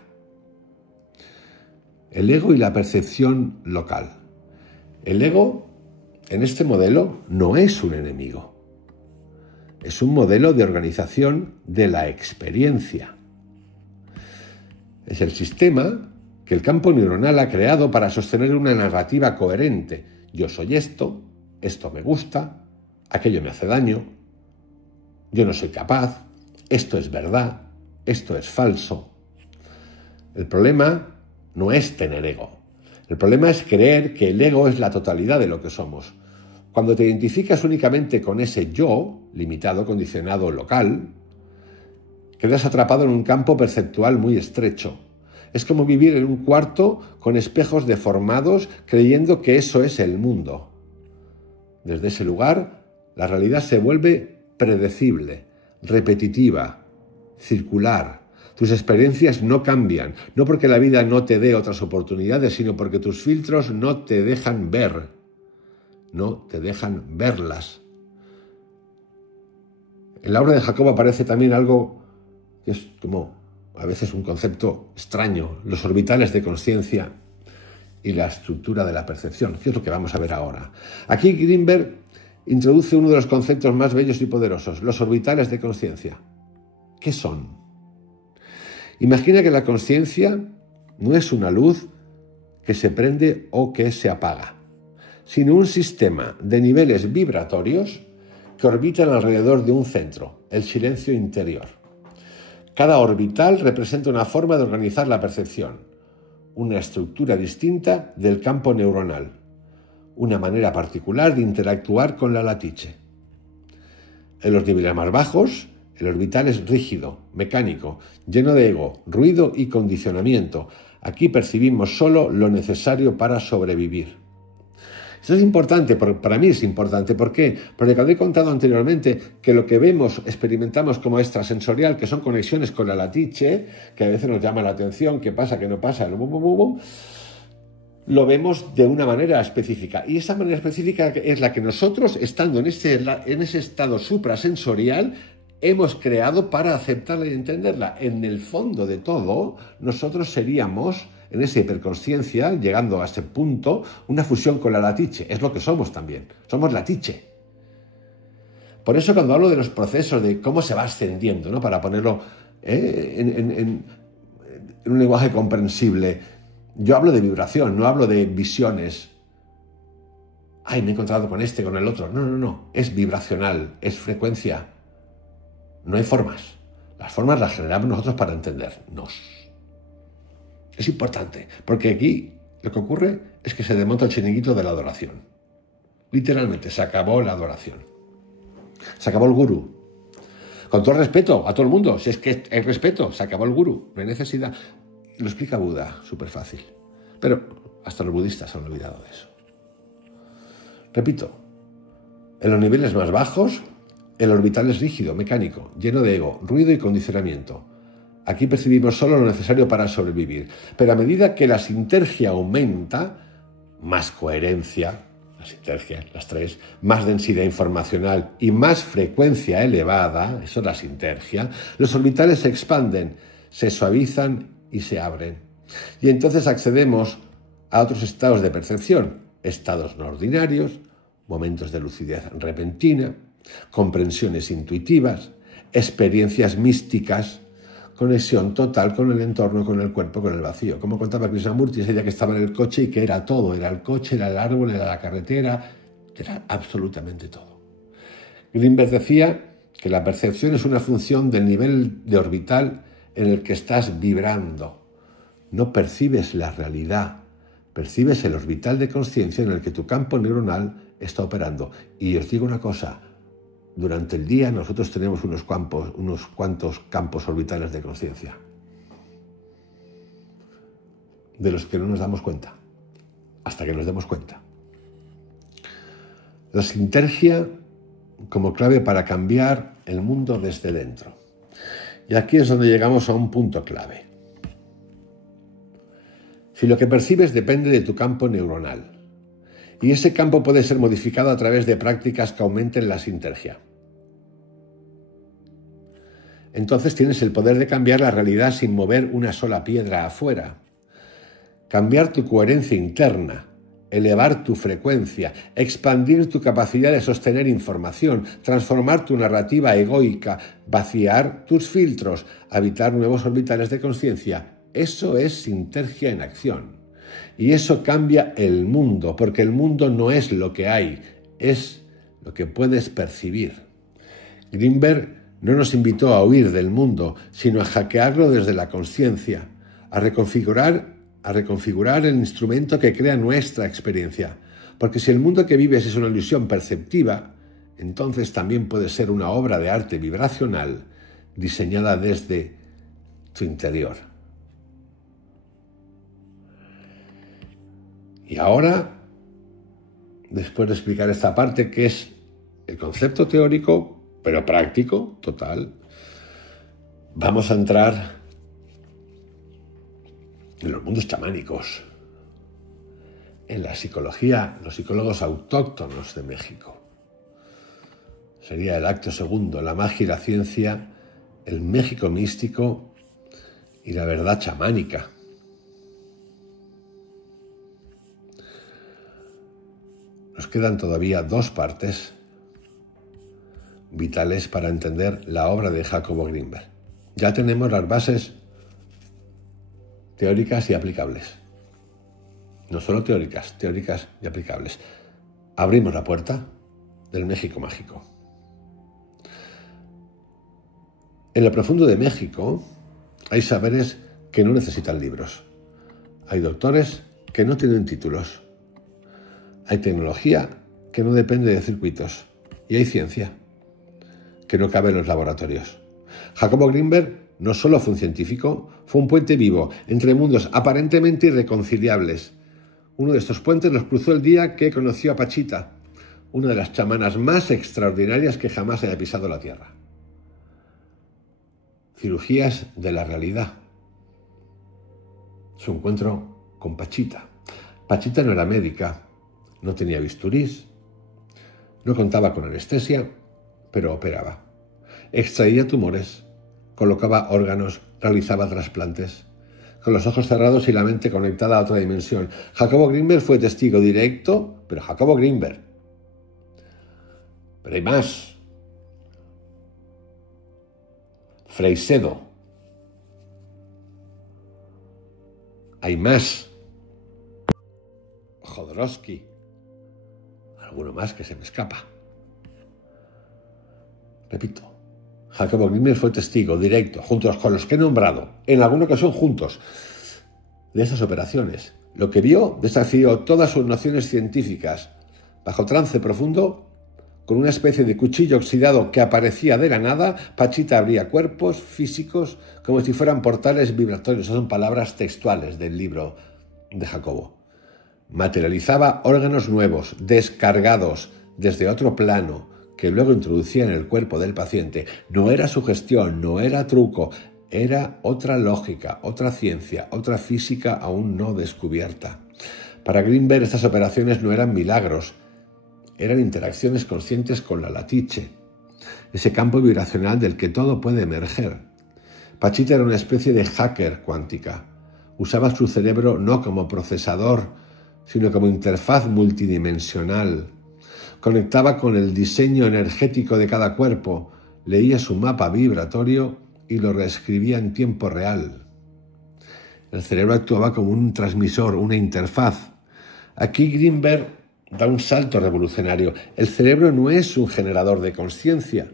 El ego y la percepción local. El ego, en este modelo, no es un enemigo. Es un modelo de organización de la experiencia. Es el sistema que el campo neuronal ha creado para sostener una narrativa coherente. Yo soy esto me gusta, aquello me hace daño, yo no soy capaz, esto es verdad, esto es falso. El problema no es tener ego. El problema es creer que el ego es la totalidad de lo que somos. Cuando te identificas únicamente con ese yo, limitado, condicionado, local, quedas atrapado en un campo perceptual muy estrecho. Es como vivir en un cuarto con espejos deformados creyendo que eso es el mundo. Desde ese lugar, la realidad se vuelve predecible, repetitiva, circular. Tus experiencias no cambian, no porque la vida no te dé otras oportunidades, sino porque tus filtros no te dejan ver. No te dejan verlas. En la obra de Jacobo aparece también algo que es como a veces un concepto extraño, los orbitales de conciencia y la estructura de la percepción, que es lo que vamos a ver ahora. Aquí Greenberg introduce uno de los conceptos más bellos y poderosos, los orbitales de conciencia. ¿Qué son? Imagina que la conciencia no es una luz que se prende o que se apaga, sino un sistema de niveles vibratorios que orbitan alrededor de un centro, el silencio interior. Cada orbital representa una forma de organizar la percepción, una estructura distinta del campo neuronal, una manera particular de interactuar con la latiche. En los niveles más bajos, el orbital es rígido, mecánico, lleno de ego, ruido y condicionamiento. Aquí percibimos solo lo necesario para sobrevivir. Esto es importante, para mí es importante. ¿Por qué? Porque cuando he contado anteriormente que lo que vemos, experimentamos como extrasensorial, que son conexiones con la latiche, que a veces nos llama la atención, qué pasa, qué no pasa, lo vemos de una manera específica. Y esa manera específica es la que nosotros, estando en ese estado suprasensorial, hemos creado para aceptarla y entenderla. En el fondo de todo, nosotros seríamos, en esa hiperconsciencia, llegando a ese punto, una fusión con la latiche. Es lo que somos también. Somos latiche. Por eso cuando hablo de los procesos, de cómo se va ascendiendo, ¿no? Para ponerlo en un lenguaje comprensible, yo hablo de vibración, no hablo de visiones. Ay, me he encontrado con este, con el otro. No. Es vibracional, es frecuencia. No hay formas. Las formas las generamos nosotros para entendernos. Es importante, porque aquí lo que ocurre es que se desmonta el chiringuito de la adoración. Literalmente, se acabó la adoración. Se acabó el gurú. Con todo el respeto a todo el mundo, si es que hay respeto, se acabó el gurú. No hay necesidad. Lo explica Buda, súper fácil. Pero hasta los budistas se han olvidado de eso. Repito, en los niveles más bajos, el orbital es rígido, mecánico, lleno de ego, ruido y condicionamiento. Aquí percibimos solo lo necesario para sobrevivir. Pero a medida que la sinergia aumenta, más coherencia, la sinergia, las tres, más densidad informacional y más frecuencia elevada, eso es la sinergia, los orbitales se expanden, se suavizan y se abren. Y entonces accedemos a otros estados de percepción, estados no ordinarios, momentos de lucidez repentina, comprensiones intuitivas, experiencias místicas, conexión total con el entorno, con el cuerpo, con el vacío. Como contaba Krishnamurti, ese día que estaba en el coche y que era todo, era el coche, era el árbol, era la carretera, era absolutamente todo. Grinberg decía que la percepción es una función del nivel de orbital en el que estás vibrando. No percibes la realidad, percibes el orbital de consciencia en el que tu campo neuronal está operando. Y os digo una cosa, durante el día nosotros tenemos unos cuantos campos orbitales de conciencia, de los que no nos damos cuenta, hasta que nos demos cuenta. La sinergia como clave para cambiar el mundo desde dentro. Y aquí es donde llegamos a un punto clave. Si lo que percibes depende de tu campo neuronal, y ese campo puede ser modificado a través de prácticas que aumenten la sinergia, entonces tienes el poder de cambiar la realidad sin mover una sola piedra afuera. Cambiar tu coherencia interna, elevar tu frecuencia, expandir tu capacidad de sostener información, transformar tu narrativa egoica, vaciar tus filtros, habitar nuevos orbitales de conciencia. Eso es sinergia en acción. Y eso cambia el mundo, porque el mundo no es lo que hay, es lo que puedes percibir. Grinberg no nos invitó a huir del mundo, sino a hackearlo desde la conciencia, a reconfigurar el instrumento que crea nuestra experiencia. Porque si el mundo que vives es una ilusión perceptiva, entonces también puede ser una obra de arte vibracional diseñada desde tu interior. Y ahora, después de explicar esta parte, que es el concepto teórico, pero práctico, total, vamos a entrar en los mundos chamánicos, en la psicología, los psicólogos autóctonos de México. Sería el acto segundo, la magia y la ciencia, el México místico y la verdad chamánica. Nos quedan todavía dos partes vitales para entender la obra de Jacobo Grinberg. Ya tenemos las bases teóricas y aplicables. no solo teóricas y aplicables. Abrimos la puerta del México mágico. En lo profundo de México hay saberes que no necesitan libros. Hay doctores que no tienen títulos. Hay tecnología que no depende de circuitos. Y hay ciencia que no cabe en los laboratorios. Jacobo Grinberg no solo fue un científico, fue un puente vivo entre mundos aparentemente irreconciliables. Uno de estos puentes los cruzó el día que conoció a Pachita, una de las chamanas más extraordinarias que jamás haya pisado la tierra. Cirugías de la realidad. Su encuentro con Pachita. Pachita no era médica, no tenía bisturís, no contaba con anestesia, pero operaba. Extraía tumores, colocaba órganos, realizaba trasplantes, con los ojos cerrados y la mente conectada a otra dimensión. Jacobo Grinberg fue testigo directo, pero Jacobo Grinberg. Pero hay más. Freixedo. Hay más. Jodorowsky. Alguno más que se me escapa. Repito, Jacobo Grinberg fue testigo directo, juntos con los que he nombrado, en alguna ocasión juntos, de estas operaciones. Lo que vio desafió todas sus nociones científicas. Bajo trance profundo, con una especie de cuchillo oxidado que aparecía de la nada, Pachita abría cuerpos físicos como si fueran portales vibratorios. Son palabras textuales del libro de Jacobo. Materializaba órganos nuevos, descargados desde otro plano, que luego introducía en el cuerpo del paciente. No era sugestión, no era truco, era otra lógica, otra ciencia, otra física aún no descubierta. Para Grinberg estas operaciones no eran milagros, eran interacciones conscientes con la latiche, ese campo vibracional del que todo puede emerger. Pachita era una especie de hacker cuántica. Usaba su cerebro no como procesador, sino como interfaz multidimensional. Conectaba con el diseño energético de cada cuerpo, leía su mapa vibratorio y lo reescribía en tiempo real. El cerebro actuaba como un transmisor, una interfaz. Aquí Grinberg da un salto revolucionario. El cerebro no es un generador de conciencia,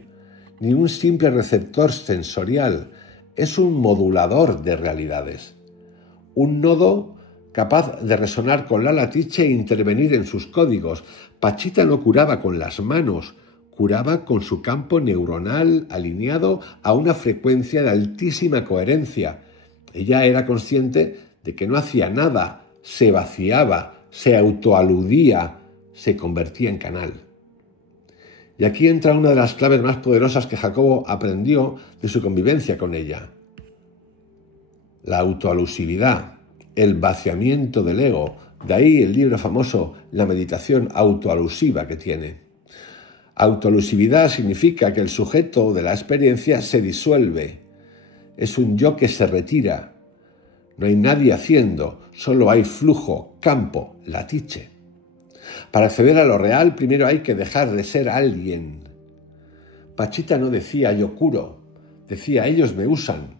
ni un simple receptor sensorial, es un modulador de realidades. Un nodo capaz de resonar con la latiche e intervenir en sus códigos. Pachita no curaba con las manos, curaba con su campo neuronal alineado a una frecuencia de altísima coherencia. Ella era consciente de que no hacía nada, se vaciaba, se autoaludía, se convertía en canal. Y aquí entra una de las claves más poderosas que Jacobo aprendió de su convivencia con ella. La autoalusividad, el vaciamiento del ego. De ahí el libro famoso, La meditación autoalusiva que tiene. Autoalusividad significa que el sujeto de la experiencia se disuelve. Es un yo que se retira. No hay nadie haciendo, solo hay flujo, campo, latiche. Para acceder a lo real, primero hay que dejar de ser alguien. Pachita no decía yo curo, decía ellos me usan.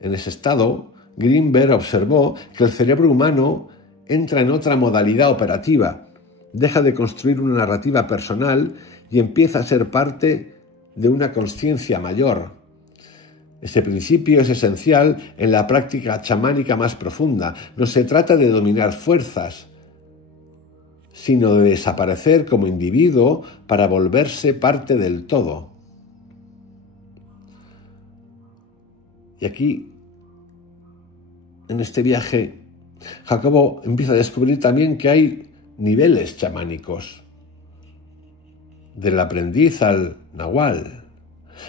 En ese estado, Grinberg observó que el cerebro humano entra en otra modalidad operativa, deja de construir una narrativa personal y empieza a ser parte de una consciencia mayor. Este principio es esencial en la práctica chamánica más profunda. No se trata de dominar fuerzas, sino de desaparecer como individuo para volverse parte del todo. Y aquí, en este viaje, Jacobo empieza a descubrir también que hay niveles chamánicos, del aprendiz al nahual.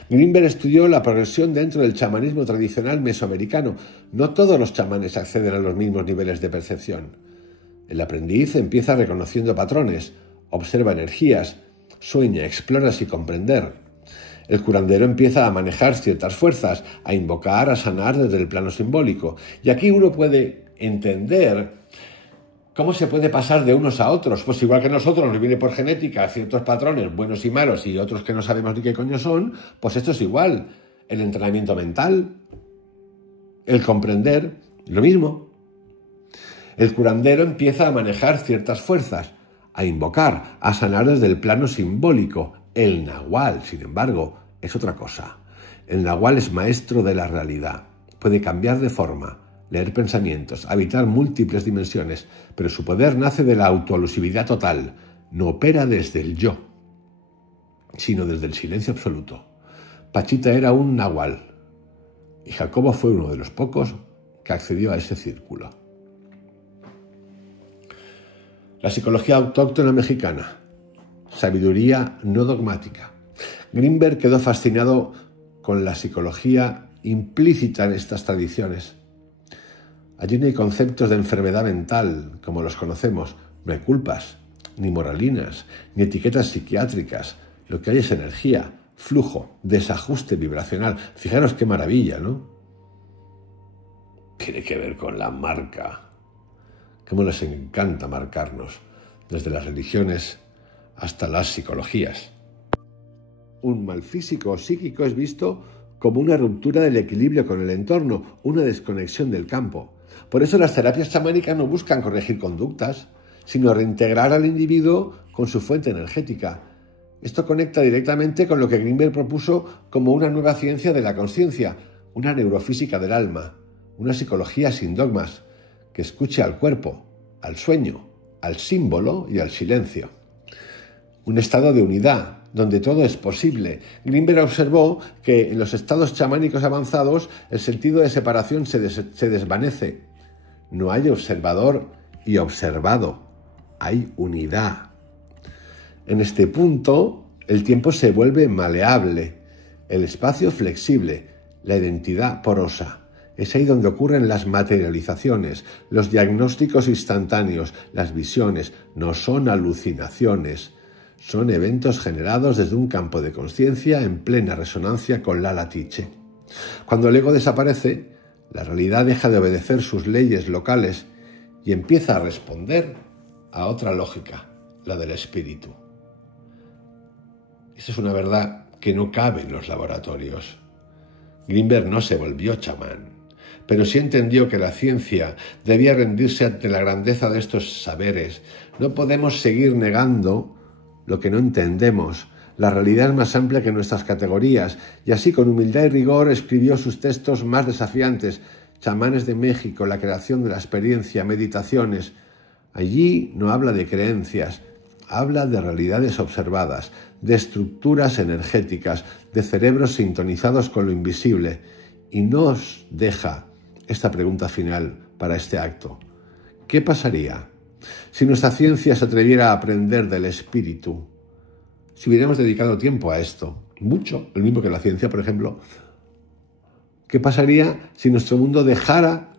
Grinberg estudió la progresión dentro del chamanismo tradicional mesoamericano. No todos los chamanes acceden a los mismos niveles de percepción. El aprendiz empieza reconociendo patrones, observa energías, sueña, explora sin comprender. El curandero empieza a manejar ciertas fuerzas, a invocar, a sanar desde el plano simbólico. Y aquí uno puede entender cómo se puede pasar de unos a otros. Pues igual que nosotros nos viene por genética ciertos patrones buenos y malos y otros que no sabemos ni qué coño son, pues esto es igual. El entrenamiento mental, el comprender, lo mismo. El curandero empieza a manejar ciertas fuerzas, a invocar, a sanar desde el plano simbólico. El nahual, sin embargo, es otra cosa. El nahual es maestro de la realidad. Puede cambiar de forma, leer pensamientos, habitar múltiples dimensiones, pero su poder nace de la autoalusividad total. No opera desde el yo, sino desde el silencio absoluto. Pachita era un nahual y Jacobo fue uno de los pocos que accedió a ese círculo. La psicología autóctona mexicana, sabiduría no dogmática. Grinberg quedó fascinado con la psicología implícita en estas tradiciones. Allí no hay conceptos de enfermedad mental como los conocemos, no hay culpas, ni moralinas, ni etiquetas psiquiátricas. Lo que hay es energía, flujo, desajuste vibracional. Fijaros qué maravilla, ¿no? Tiene que ver con la marca. Cómo les encanta marcarnos, desde las religiones hasta las psicologías. Un mal físico o psíquico es visto como una ruptura del equilibrio con el entorno, una desconexión del campo. Por eso las terapias chamánicas no buscan corregir conductas, sino reintegrar al individuo con su fuente energética. Esto conecta directamente con lo que Grinberg propuso como una nueva ciencia de la conciencia, una neurofísica del alma, una psicología sin dogmas, que escuche al cuerpo, al sueño, al símbolo y al silencio. Un estado de unidad, donde todo es posible. Grinberg observó que en los estados chamánicos avanzados el sentido de separación se desvanece. No hay observador y observado, hay unidad. En este punto, el tiempo se vuelve maleable, el espacio flexible, la identidad porosa. Es ahí donde ocurren las materializaciones, los diagnósticos instantáneos, las visiones. No son alucinaciones, son eventos generados desde un campo de conciencia en plena resonancia con la latiche. Cuando el ego desaparece, la realidad deja de obedecer sus leyes locales y empieza a responder a otra lógica, la del espíritu. Esa es una verdad que no cabe en los laboratorios. Grinberg no se volvió chamán, pero sí entendió que la ciencia debía rendirse ante la grandeza de estos saberes. No podemos seguir negando lo que no entendemos. La realidad es más amplia que nuestras categorías, y así con humildad y rigor escribió sus textos más desafiantes, Chamanes de México, la creación de la experiencia, meditaciones. Allí no habla de creencias, habla de realidades observadas, de estructuras energéticas, de cerebros sintonizados con lo invisible, y nos deja esta pregunta final para este acto. ¿Qué pasaría si nuestra ciencia se atreviera a aprender del espíritu? Si hubiéramos dedicado tiempo a esto, mucho, lo mismo que la ciencia, por ejemplo, ¿qué pasaría si nuestro mundo dejara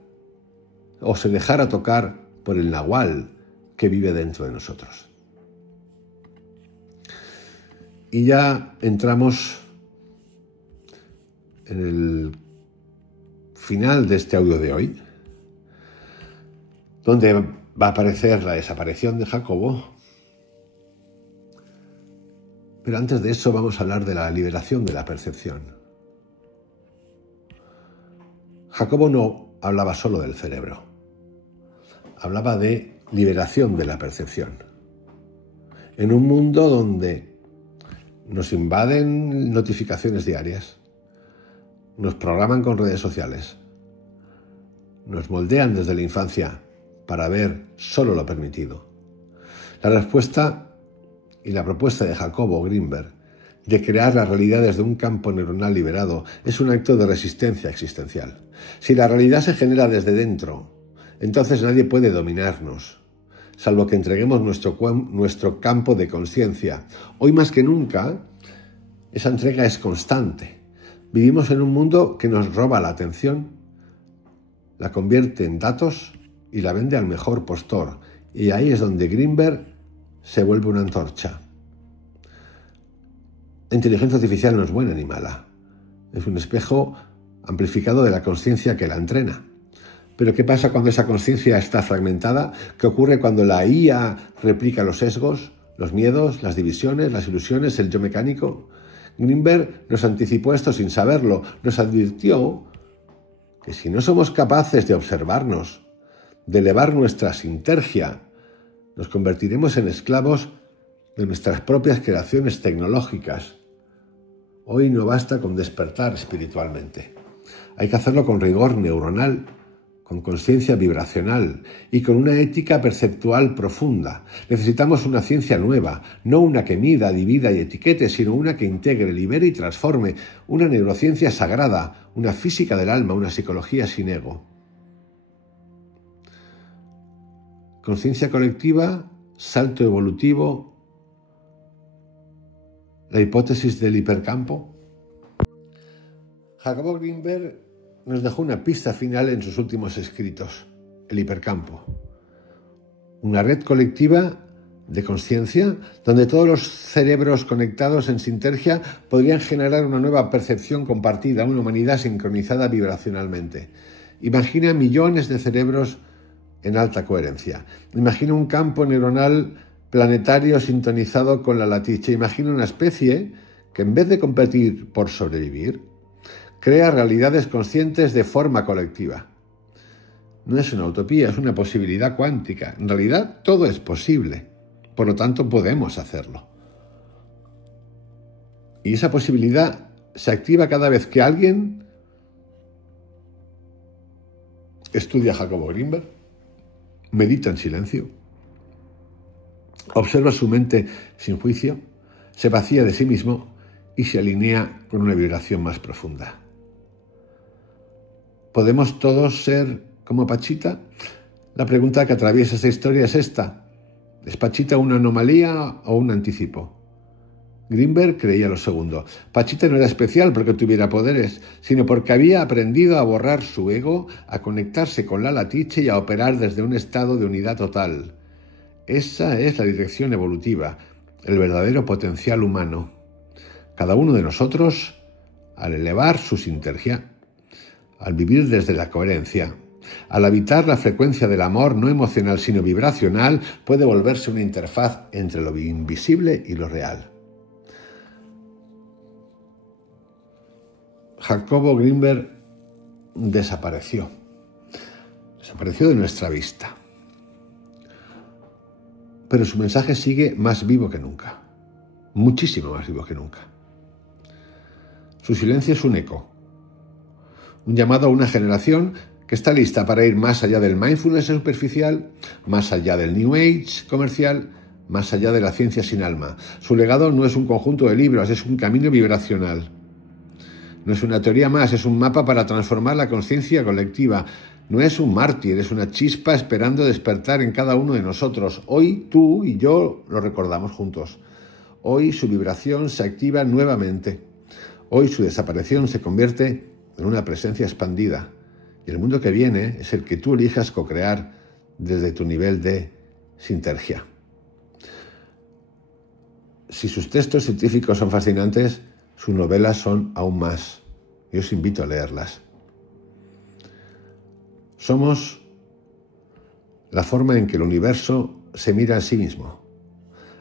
o se dejara tocar por el nahual que vive dentro de nosotros? Y ya entramos en el final de este audio de hoy, donde va a aparecer la desaparición de Jacobo. Pero antes de eso vamos a hablar de la liberación de la percepción. Jacobo no hablaba solo del cerebro, hablaba de liberación de la percepción. En un mundo donde nos invaden notificaciones diarias, nos programan con redes sociales, nos moldean desde la infancia para ver solo lo permitido. La respuesta y la propuesta de Jacobo Grinberg de crear la realidad desde un campo neuronal liberado es un acto de resistencia existencial. Si la realidad se genera desde dentro, entonces nadie puede dominarnos, salvo que entreguemos nuestro campo de conciencia. Hoy más que nunca, esa entrega es constante. Vivimos en un mundo que nos roba la atención, la convierte en datos y la vende al mejor postor. Y ahí es donde Grinberg se vuelve una antorcha. La inteligencia artificial no es buena ni mala. Es un espejo amplificado de la conciencia que la entrena. Pero ¿qué pasa cuando esa conciencia está fragmentada? ¿Qué ocurre cuando la IA replica los sesgos, los miedos, las divisiones, las ilusiones, el yo mecánico? Grinberg nos anticipó esto sin saberlo. Nos advirtió que si no somos capaces de observarnos, de elevar nuestra sintergia, nos convertiremos en esclavos de nuestras propias creaciones tecnológicas. Hoy no basta con despertar espiritualmente. Hay que hacerlo con rigor neuronal, con conciencia vibracional y con una ética perceptual profunda. Necesitamos una ciencia nueva, no una que mida, divida y etiquete, sino una que integre, libere y transforme, una neurociencia sagrada, una física del alma, una psicología sin ego. Conciencia colectiva, salto evolutivo, la hipótesis del hipercampo. Jacobo Grinberg nos dejó una pista final en sus últimos escritos, el hipercampo. Una red colectiva de conciencia donde todos los cerebros conectados en sintergia podrían generar una nueva percepción compartida, una humanidad sincronizada vibracionalmente. Imagina millones de cerebros en alta coherencia. Imagina un campo neuronal planetario sintonizado con la latiche. Imagina una especie que en vez de competir por sobrevivir, crea realidades conscientes de forma colectiva. No es una utopía, es una posibilidad cuántica. En realidad todo es posible, por lo tanto podemos hacerlo. Y esa posibilidad se activa cada vez que alguien estudia a Jacobo Grinberg, medita en silencio, observa su mente sin juicio, se vacía de sí mismo y se alinea con una vibración más profunda. ¿Podemos todos ser como Pachita? La pregunta que atraviesa esta historia es esta. ¿Es Pachita una anomalía o un anticipo? Grinberg creía lo segundo. Pachita no era especial porque tuviera poderes, sino porque había aprendido a borrar su ego, a conectarse con la latiche y a operar desde un estado de unidad total. Esa es la dirección evolutiva, el verdadero potencial humano. Cada uno de nosotros, al elevar su sintergia, al vivir desde la coherencia, al habitar la frecuencia del amor no emocional sino vibracional, puede volverse una interfaz entre lo invisible y lo real. Jacobo Grinberg desapareció de nuestra vista. Pero su mensaje sigue más vivo que nunca, muchísimo más vivo que nunca. Su silencio es un eco, un llamado a una generación que está lista para ir más allá del mindfulness superficial, más allá del New Age comercial, más allá de la ciencia sin alma. Su legado no es un conjunto de libros, es un camino vibracional. No es una teoría más, es un mapa para transformar la conciencia colectiva. No es un mártir, es una chispa esperando despertar en cada uno de nosotros. Hoy tú y yo lo recordamos juntos. Hoy su vibración se activa nuevamente. Hoy su desaparición se convierte en una presencia expandida. Y el mundo que viene es el que tú elijas co-crear desde tu nivel de sintergia. Si sus textos científicos son fascinantes, sus novelas son aún más. Yo os invito a leerlas. Somos la forma en que el universo se mira a sí mismo.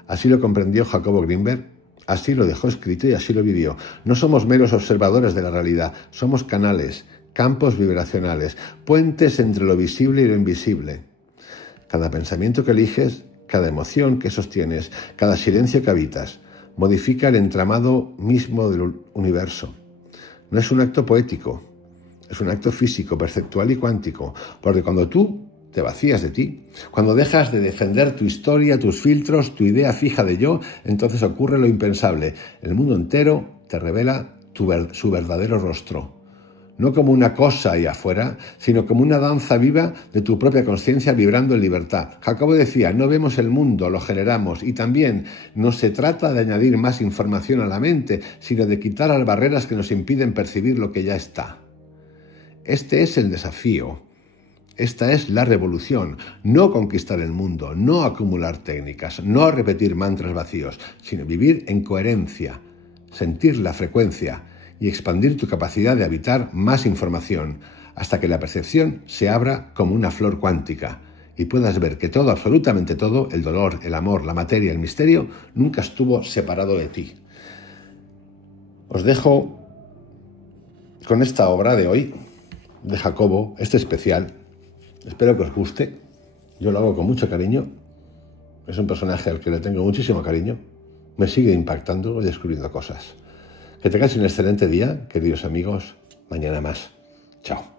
Así lo comprendió Jacobo Grinberg, así lo dejó escrito y así lo vivió. No somos meros observadores de la realidad, somos canales, campos vibracionales, puentes entre lo visible y lo invisible. Cada pensamiento que eliges, cada emoción que sostienes, cada silencio que habitas, modifica el entramado mismo del universo. No es un acto poético, es un acto físico, perceptual y cuántico, porque cuando tú te vacías de ti, cuando dejas de defender tu historia, tus filtros, tu idea fija de yo, entonces ocurre lo impensable. El mundo entero te revela su verdadero rostro. No como una cosa ahí afuera, sino como una danza viva de tu propia conciencia vibrando en libertad. Jacobo decía, no vemos el mundo, lo generamos. Y también no se trata de añadir más información a la mente, sino de quitar las barreras que nos impiden percibir lo que ya está. Este es el desafío. Esta es la revolución. No conquistar el mundo, no acumular técnicas, no repetir mantras vacíos, sino vivir en coherencia, sentir la frecuencia y expandir tu capacidad de habitar más información, hasta que la percepción se abra como una flor cuántica y puedas ver que todo, absolutamente todo, el dolor, el amor, la materia, el misterio, nunca estuvo separado de ti. Os dejo con esta obra de hoy, de Jacobo, este especial, Espero que os guste. Yo lo hago con mucho cariño. Es un personaje al que le tengo muchísimo cariño. Me sigue impactando y descubriendo cosas. Que tengáis un excelente día, queridos amigos. Mañana más. Chao.